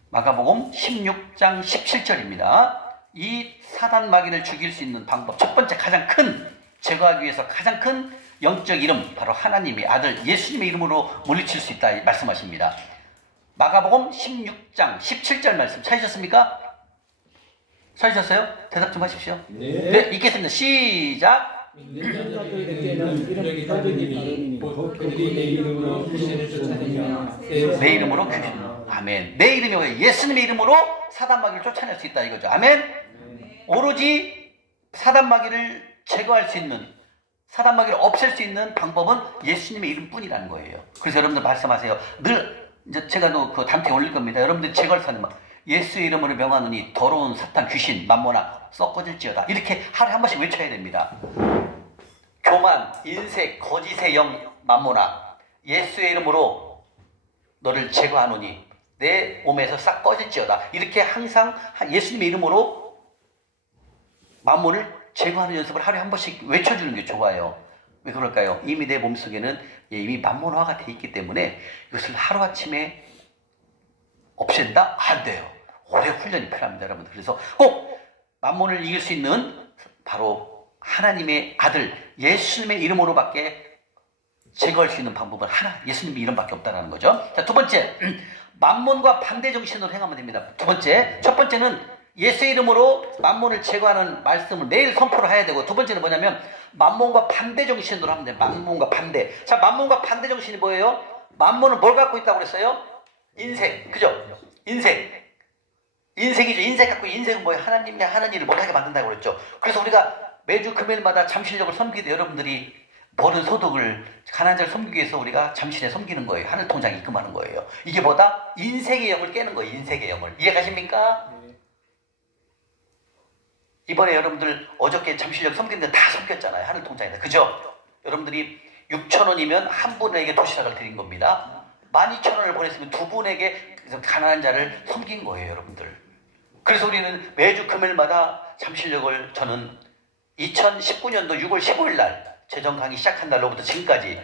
마가복음 16장 17절입니다. 이 사단 마귀를 죽일 수 있는 방법 첫 번째 가장 큰 제거하기 위해서 가장 큰 영적 이름 바로 하나님의 아들 예수님의 이름으로 물리칠 수 있다 말씀하십니다. 마가복음 16장 17절 말씀 찾으셨습니까? 찾으셨어요? 대답 좀 하십시오. 네, 읽겠습니다. 시작. 자들에게는 이름 표적이 다르니 곧 그들이 내 이름으로 귀신을 쫓아내며 내 이름으로 귀신. 아멘. 내 이름이 왜 예수님의 이름으로 사단마귀를 쫓아낼 수 있다 이거죠. 아멘. 오로지 사단마귀를 제거할 수 있는, 사단마귀를 없앨 수 있는 방법은 예수님의 이름뿐이라는 거예요. 그래서 여러분들 말씀하세요. 늘 이제 제가 그 단톡에 올릴 겁니다. 여러분들 제거할 수 있는 예수의 이름으로 명하노니 더러운 사탄 귀신 만모나 썩어질지어다. 이렇게 하루에 한 번씩 외쳐야 됩니다. 교만, 인색, 거짓의 영 만모나 예수의 이름으로 너를 제거하노니 내 몸에서 싹 꺼질지어다. 이렇게 항상 예수님의 이름으로 만모를 제거하는 연습을 하루에 한 번씩 외쳐주는 게 좋아요. 왜 그럴까요? 이미 내 몸속에는 이미 만몬화가 돼 있기 때문에 이것을 하루아침에 없앤다? 안 돼요. 오래 훈련이 필요합니다, 여러분들. 그래서 꼭 만몬을 이길 수 있는 바로 하나님의 아들 예수님의 이름으로밖에 제거할 수 있는 방법은 하나, 예수님의 이름밖에 없다는 거죠. 자, 두 번째, 만몬과 반대 정신으로 행하면 됩니다. 두 번째, 첫 번째는 예수의 이름으로 만몬을 제거하는 말씀을 매일 선포를 해야 되고, 두 번째는 뭐냐면 만몬과 반대 정신으로 하면 돼요. 만몬과 반대. 자, 만몬과 반대 정신이 뭐예요? 만몬은 뭘 갖고 있다고 그랬어요? 인색. 그죠? 인색. 인색이죠. 인색 갖고, 인색은 뭐예요? 하나님의 하는 일을 못하게 만든다고 그랬죠. 그래서 우리가 매주 금요일마다 잠실력을 섬기되 여러분들이 버는 소득을 가난한 자를 섬기기 위해서 우리가 잠실에 섬기는 거예요. 하늘 통장에 입금하는 거예요. 이게 뭐다? 인색의 영을 깨는 거예요. 인색의 영을. 이해가십니까? 이번에 여러분들 어저께 잠실역 섬기는데 다 섬겼잖아요. 하늘 통장에다. 그죠? 여러분들이 6,000원이면 한 분에게 도시락을 드린 겁니다. 12,000원을 보냈으면 두 분에게 가난한 자를 섬긴 거예요, 여러분들. 그래서 우리는 매주 금요일마다 잠실역을 저는 2019년도 6월 15일 날 재정 강의 시작한 날로부터 지금까지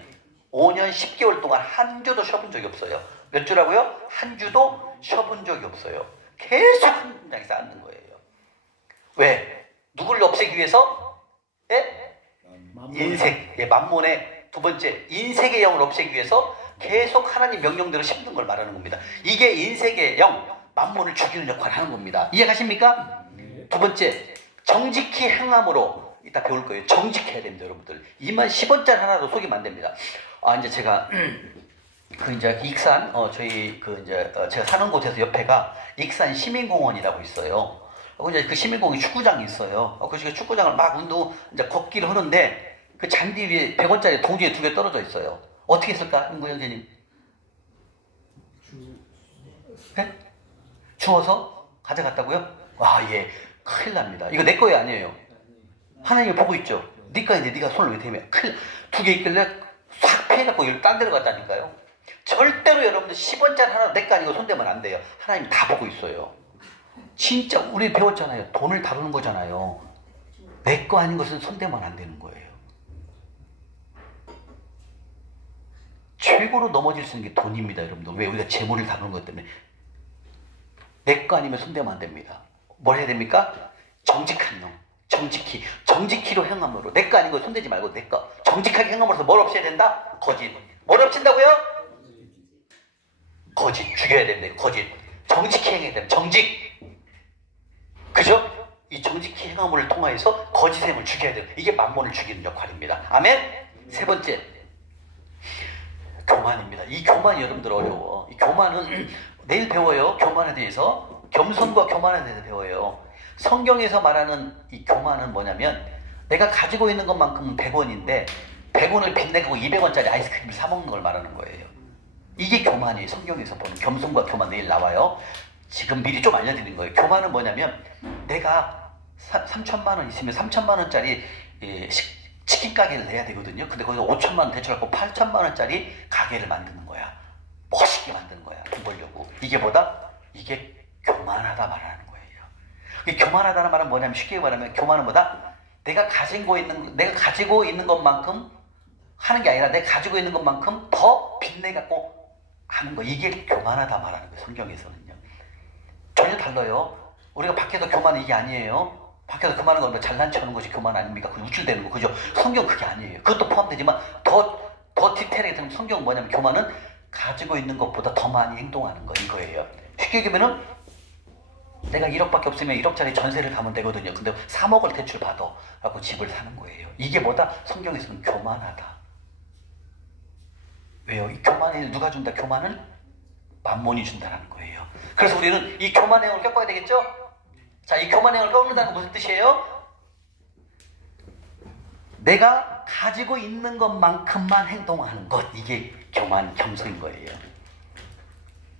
5년 10개월 동안 한 주도 쉬어본 적이 없어요. 몇 주라고요? 한 주도 쉬어본 적이 없어요. 계속 하늘 통장에서 앉는 거예요. 왜? 누구를 없애기 위해서? 예? 인색, 예, 만몬의 두 번째, 인색의 영을 없애기 위해서 계속 하나님 명령대로 심는 걸 말하는 겁니다. 이게 인색의 영, 만몬을 죽이는 역할을 하는 겁니다. 이해가십니까? 두 번째, 정직히 행함으로, 이따 배울 거예요. 정직해야 됩니다, 여러분들. 2만 10원짜리 하나도 속이면 안 됩니다. 이제 제가, 이제 익산, 제가 사는 곳에서 옆에가 익산 시민공원이라고 있어요. 이제 그 시민공원 축구장이 있어요. 그 축구장을 막 이제 걷기를 하는데 그 잔디 위에 100원짜리 동지에 2개 떨어져 있어요. 어떻게 했을까, 임구 형제님? 네? 주워서 가져갔다고요? 와, 예, 큰일 납니다. 이거 내 거예요, 아니에요? 하나님이 보고 있죠. 네 거인데 네가 손을 왜 대며? 큰일, 2개 있길래 싹 패갖고 이걸 딴 데로 갔다니까요. 절대로 여러분들 10원짜리 하나 내 거 아니고 손대면 안 돼요. 하나님 다 보고 있어요. 진짜 우리 배웠잖아요. 돈을 다루는 거잖아요. 내 거 아닌 것은 손대면 안 되는 거예요. 최고로 넘어질 수 있는 게 돈입니다, 여러분들. 왜? 우리가 재물을 다루는 것 때문에. 내 거 아니면 손대면 안 됩니다. 뭘 해야 됩니까? 정직한 영. 정직히로 행함으로. 내 거 아닌 거 손대지 말고 내 거. 정직하게 행함으로써 뭘 없애야 된다? 거짓. 뭘 없앤다고요? 거짓. 죽여야 됩니다. 거짓. 정직히 행해야 됩니다. 정직. 그죠? 이 정직히 행함을 통하여서 거짓 행을 죽여야 돼요. 이게 만몬을 죽이는 역할입니다. 아멘? 세 번째, 교만입니다. 이 교만이 여러분들 어려워. 이 교만은 내일 배워요. 교만에 대해서. 겸손과 교만에 대해서 배워요. 성경에서 말하는 이 교만은 뭐냐면 내가 가지고 있는 것만큼은 100원인데 100원을 빚내고 200원짜리 아이스크림을 사 먹는 걸 말하는 거예요. 이게 교만이에요. 성경에서 보는 겸손과 교만. 내일 나와요. 지금 미리 좀 알려드리는 거예요. 교만은 뭐냐면 내가 3천만 원 있으면 3천만 원짜리 치킨 가게를 내야 되거든요. 근데 거기서 5천만 원 대출하고 8천만 원짜리 가게를 만드는 거야. 멋있게 만드는 거야. 돈 벌려고. 이게 뭐다? 이게 교만하다 말하는 거예요. 이 교만하다는 말은 뭐냐면 쉽게 말하면 교만은 뭐다? 내가 가지고 있는 것만큼 하는 게 아니라 내가 가지고 있는 것만큼 더 빚내갖고 하는 거. 이게 교만하다 말하는 거예요. 성경에서는요. 전혀 달라요. 우리가 밖에서 교만은 이게 아니에요. 밖에서 교만한 건 잘난 척하는 것이 교만 아닙니까? 그 우쭐대는 거, 그죠? 성경 그게 아니에요. 그것도 포함되지만 더 디테일하게 들으면 성경은 뭐냐면 교만은 가지고 있는 것보다 더 많이 행동하는 거, 이거예요. 쉽게 얘기하면은 내가 1억밖에 없으면 1억짜리 전세를 가면 되거든요. 근데 3억을 대출 받아 갖고 집을 사는 거예요. 이게 뭐다? 성경에서는 교만하다. 왜요? 이 교만을 누가 준다? 교만은 만몬이 준다는 거예요. 그래서 우리는 이 교만의 영을 겪어야 되겠죠? 자, 이 교만의 영을 겪는다는 건 무슨 뜻이에요? 내가 가지고 있는 것만큼만 행동하는 것, 이게 교만, 겸손인 거예요.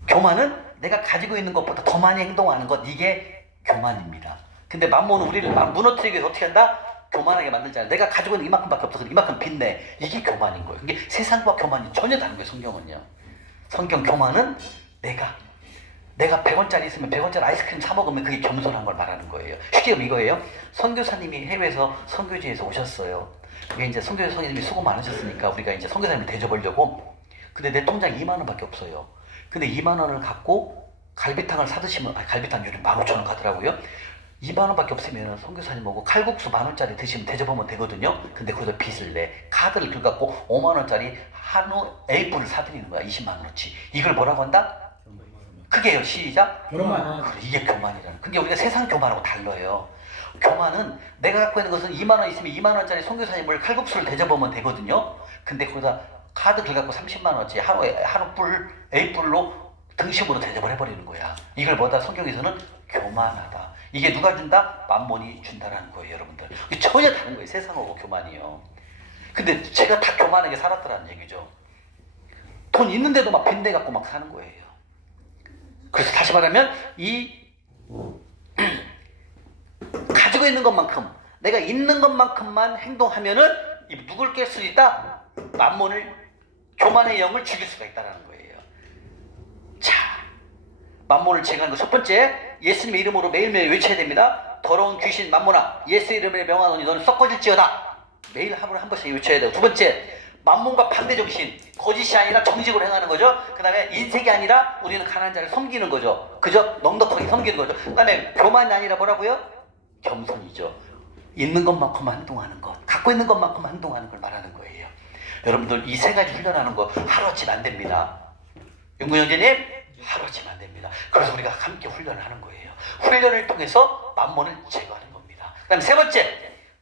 교만은 내가 가지고 있는 것보다 더 많이 행동하는 것, 이게 교만입니다. 근데 만몬은 우리를 무너뜨리기 위해서 어떻게 한다? 교만하게 만들잖아요. 내가 가지고 있는 이만큼밖에 없어. 이만큼 빚내. 이게 교만인 거예요. 이게 세상과 교만이 전혀 다른 거예요, 성경은요. 성경 교만은 내가 100원짜리 있으면 100원짜리 아이스크림 사 먹으면 그게 겸손한 걸 말하는 거예요. 쉽게 얘기하면 이거예요. 선교사님이 해외에서 선교지에서 오셨어요. 그게 이제 선교사 선생님이 수고 많으셨으니까 우리가 이제 선교사님을 대접하려고. 근데 내 통장에 2만 원밖에 없어요. 근데 2만 원을 갖고 갈비탕을 사드시면, 갈비탕 요즘 15,000원 가더라고요. 2만 원밖에 없으면 선교사님하고 칼국수 10,000원짜리 드시면 대접하면 되거든요. 근데 거기서 빚을 내. 카드를 긁어갖고 5만 원짜리 한우 A뿔을 사드리는 거야. 20만 원어치. 이걸 뭐라고 한다? 그게요. 시작. 교만. 이게 교만이라는. 근데 우리가 세상 교만하고 달라요. 교만은 내가 갖고 있는 것은 2만 원 있으면 2만 원짜리 선교사님을 칼국수를 대접하면 되거든요. 근데 거기다 카드 긁어갖고 30만 원어치 한우 A뿔로 등심으로 대접을 해버리는 거야. 이걸 뭐다? 성경에서는 교만하다. 이게 누가 준다? 만몬이 준다라는 거예요, 여러분들. 이게 전혀 다른 거예요, 세상하고 교만이요. 근데 제가 다 교만하게 살았더라는 얘기죠. 돈 있는데도 막 빚내갖고 막 사는 거예요. 그래서 다시 말하면 가지고 있는 것만큼, 내가 있는 것만큼만 행동하면은 누굴 깰 수 있다? 만몬을, 교만의 영을 죽일 수가 있다는 거예요. 자, 만몬을 제거하는 거 첫 번째, 예수님의 이름으로 매일매일 외쳐야 됩니다. 더러운 귀신 만몬아, 예수의 이름에 명하노니 너는 썩어질지어다. 매일 하루에 한 번씩 외쳐야 돼요. 두 번째, 만몬과 반대 정신, 거짓이 아니라 정직으로 행하는 거죠. 그 다음에 인색이 아니라 우리는 가난한 자를 섬기는 거죠. 그죠? 넉넉하게 섬기는 거죠. 그 다음에 교만이 아니라 뭐라고요? 겸손이죠. 있는 것만큼만 행동하는 것, 갖고 있는 것만큼만 행동하는 걸 말하는 거예요. 여러분들 이 세 가지 훈련하는 거 하루아침 안 됩니다. 윤구 형제님, 하루아침 안 됩니다. 그래서 우리가 함께 훈련을 하는 거예요. 훈련을 통해서 만몬을 제거하는 겁니다. 그 다음에 세 번째,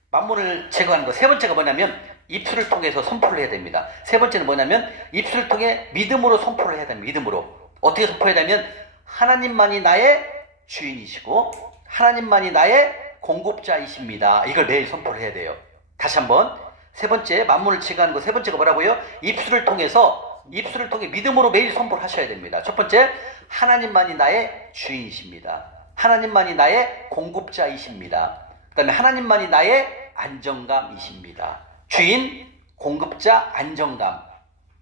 만몬을 제거하는 거. 세 번째가 뭐냐면 입술을 통해서 선포를 해야 됩니다. 세 번째는 뭐냐면 입술을 통해 믿음으로 선포를 해야 됩니다. 믿음으로. 어떻게 선포해야 되면 하나님만이 나의 주인이시고 하나님만이 나의 공급자이십니다. 이걸 매일 선포를 해야 돼요. 다시 한번. 세 번째, 만몬을 제거하는 거. 세 번째가 뭐라고요? 입술을 통해 믿음으로 매일 선포를 하셔야 됩니다. 첫 번째, 하나님만이 나의 주인이십니다. 하나님만이 나의 공급자이십니다. 그 다음에 하나님만이 나의 안정감이십니다. 주인, 공급자, 안정감.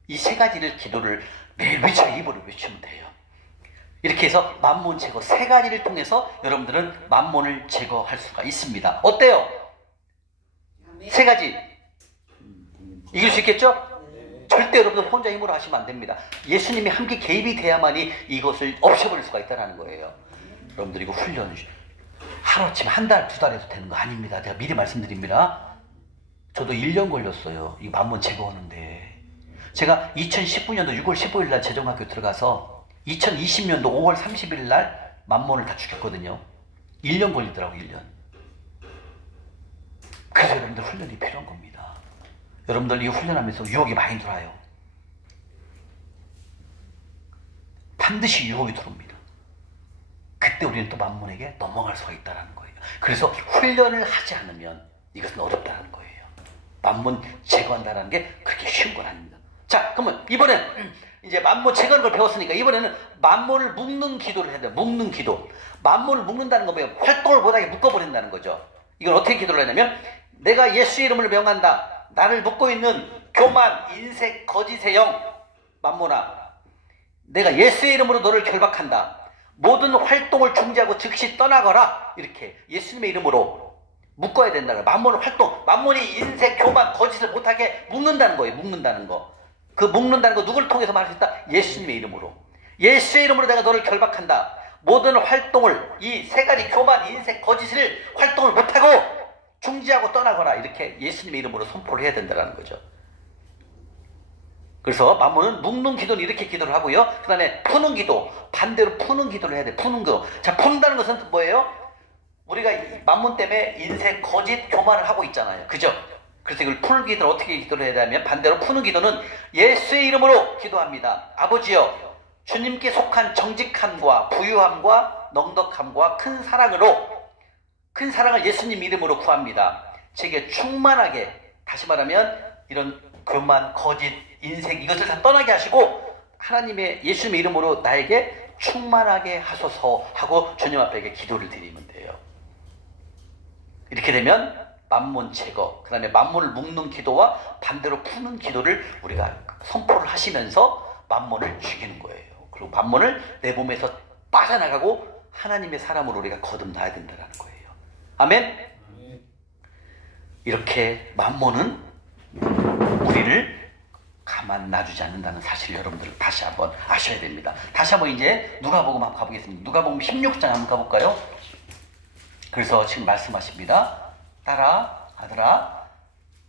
이 세 가지를 기도를 매일 입으로 외치면 돼요. 이렇게 해서 만몬 제거 세 가지를 통해서 여러분들은 만몬을 제거할 수가 있습니다. 어때요? 세 가지. 이길 수 있겠죠? 절대 여러분들 혼자 힘으로 하시면 안 됩니다. 예수님이 함께 개입이 돼야만이 이것을 없애버릴 수가 있다는 거예요. 여러분들 이거 훈련 하루아침 한 달, 두 달 해도 되는 거 아닙니다. 제가 미리 말씀드립니다. 저도 1년 걸렸어요. 이 만몬 제거하는데. 제가 2019년도 6월 15일 날 재정학교 들어가서 2020년도 5월 30일 날 만몬을 다 죽였거든요. 1년 걸리더라고요, 1년. 그래서 여러분들 훈련이 필요한 겁니다. 여러분들 이 훈련하면서 유혹이 많이 들어와요. 반드시 유혹이 들어옵니다. 그때 우리는 또 만몬에게 넘어갈 수가 있다는 거예요. 그래서 훈련을 하지 않으면 이것은 어렵다는 거예요. 만몬 제거한다는 게 그렇게 쉬운 건 아닙니다. 자, 그러면 이번엔 이제 만몬 제거하는 걸 배웠으니까 이번에는 만몬을 묶는 기도를 해야 돼요. 묶는 기도. 만몬을 묶는다는 거 뭐예요? 활동을 못하게 묶어버린다는 거죠. 이건 어떻게 기도를 하냐면 내가 예수의 이름을 명한다. 나를 묶고 있는 교만, 인색, 거짓의 영 만몬아, 내가 예수의 이름으로 너를 결박한다. 모든 활동을 중지하고 즉시 떠나거라. 이렇게 예수님의 이름으로 묶어야 된다는 거예요. 만몬을 만몬이 인색, 교만, 거짓을 못하게 묶는다는 거예요. 묶는다는 거. 그 묶는다는 거 누구를 통해서 말할 수 있다? 예수님의 이름으로. 예수의 이름으로 내가 너를 결박한다. 모든 활동을 이 세 가지 교만, 인색, 거짓을 활동을 못하고 중지하고 떠나거라. 이렇게 예수님의 이름으로 선포를 해야 된다는 거죠. 그래서 만몬은 묵는 기도는 이렇게 기도를 하고요. 그 다음에 푸는 기도, 반대로 푸는 기도를 해야 돼. 푸는 기도. 자, 푼다는 것은 뭐예요? 우리가 만몬 때문에 인색, 거짓, 교만을 하고 있잖아요. 그죠? 그래서 이걸 푸는 기도를 어떻게 기도를 해야 되냐면 반대로 푸는 기도는 예수의 이름으로 기도합니다. 아버지여, 주님께 속한 정직함과 부유함과 넉넉함과 큰 사랑을 예수님 이름으로 구합니다. 제게 충만하게, 다시 말하면 이런 교만, 거짓, 인색 이것을 다 떠나게 하시고 하나님의 예수님의 이름으로 나에게 충만하게 하소서 하고 주님 앞에 기도를 드리면 돼요. 이렇게 되면 만몬 제거, 그 다음에 만몬을 묶는 기도와 반대로 푸는 기도를 우리가 선포를 하시면서 만몬을 죽이는 거예요. 그리고 만몬을 내 몸에서 빠져나가고 하나님의 사람으로 우리가 거듭나야 된다는 거예요. 아멘? 이렇게 만몬은 우리를 가만 놔주지 않는다는 사실을 여러분들 다시 한번 아셔야 됩니다. 다시 한번 이제 누가복음 한번 가보겠습니다. 누가복음 16장 한번 가볼까요? 그래서 지금 말씀하십니다. 딸아, 아들아,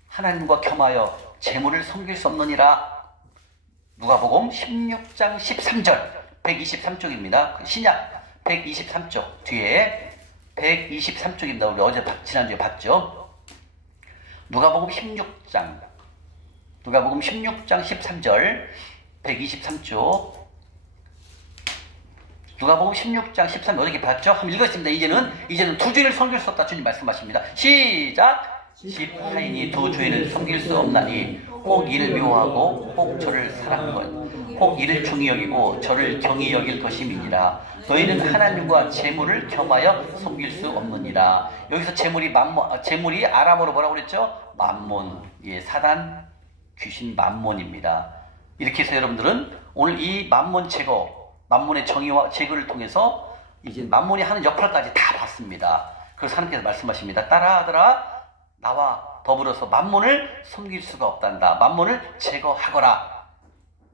하나님과 겸하여 재물을 섬길 수 없느니라. 누가복음 16장 13절 123쪽입니다. 신약 123쪽 뒤에 123쪽입니다. 우리 어제 지난주에 봤죠? 누가복음 16장 13절 123쪽 누가복음 16장 13절 어떻게 봤죠? 한번 읽었습니다. 이제는 두 주인을 섬길 수 없다. 주님 말씀하십니다. 시작! 집 하인이 두 주인을 섬길 수 없나니 혹 이를 미워하고 혹 저를 사랑하건 혹 이를 중히 여기고 저를 경히 여길 것임이니라. 너희는 하나님과 재물을 겸하여 섬길 수 없느니라. 여기서 재물이 아람어로 뭐라고 그랬죠? 만몬. 예, 사단 귀신 만몬입니다. 이렇게 해서 여러분들은 오늘 이 만몬 제거, 만몬의 정의와 제거를 통해서 이제 만몬이 하는 역할까지 다 봤습니다. 그래서 하나님께서 말씀하십니다. 딸아, 아들아, 나와 더불어서 만몬을 섬길 수가 없단다. 만몬을 제거하거라.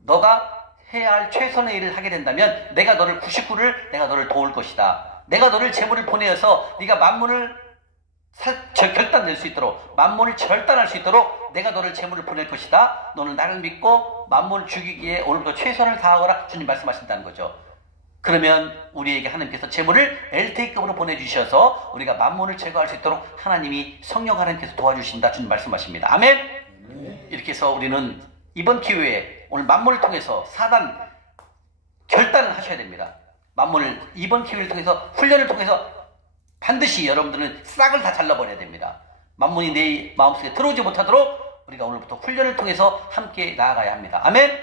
너가 해야 할 최선의 일을 하게 된다면 내가 너를 99를 내가 너를 도울 것이다. 내가 너를 재물을 보내어서 네가 만몬을 결단낼 수 있도록, 만몬을 절단할 수 있도록 내가 너를 재물을 보낼 것이다. 너는 나를 믿고 만몬을 죽이기에 오늘부터 최선을 다하거라. 주님 말씀하신다는 거죠. 그러면 우리에게 하나님께서 재물을 LTE급으로 보내주셔서 우리가 만몬을 제거할 수 있도록 하나님이 성령 하나님께서 도와주신다. 주님 말씀하십니다. 아멘. 이렇게 해서 우리는 이번 기회에 오늘 만몬을 통해서 사단 결단을 하셔야 됩니다. 만몬을 이번 기회를 통해서 훈련을 통해서 반드시 여러분들은 싹을 다 잘라버려야 됩니다. 만몬이 내 마음속에 들어오지 못하도록 우리가 오늘부터 훈련을 통해서 함께 나아가야 합니다. 아멘?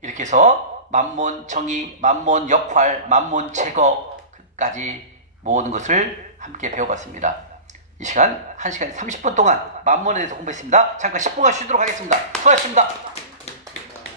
이렇게 해서 만몬 정의, 만몬 역할, 만몬 제거까지 모든 것을 함께 배워봤습니다. 이 시간 1시간 30분 동안 만몬에 대해서 공부했습니다. 잠깐 10분간 쉬도록 하겠습니다. 수고하셨습니다.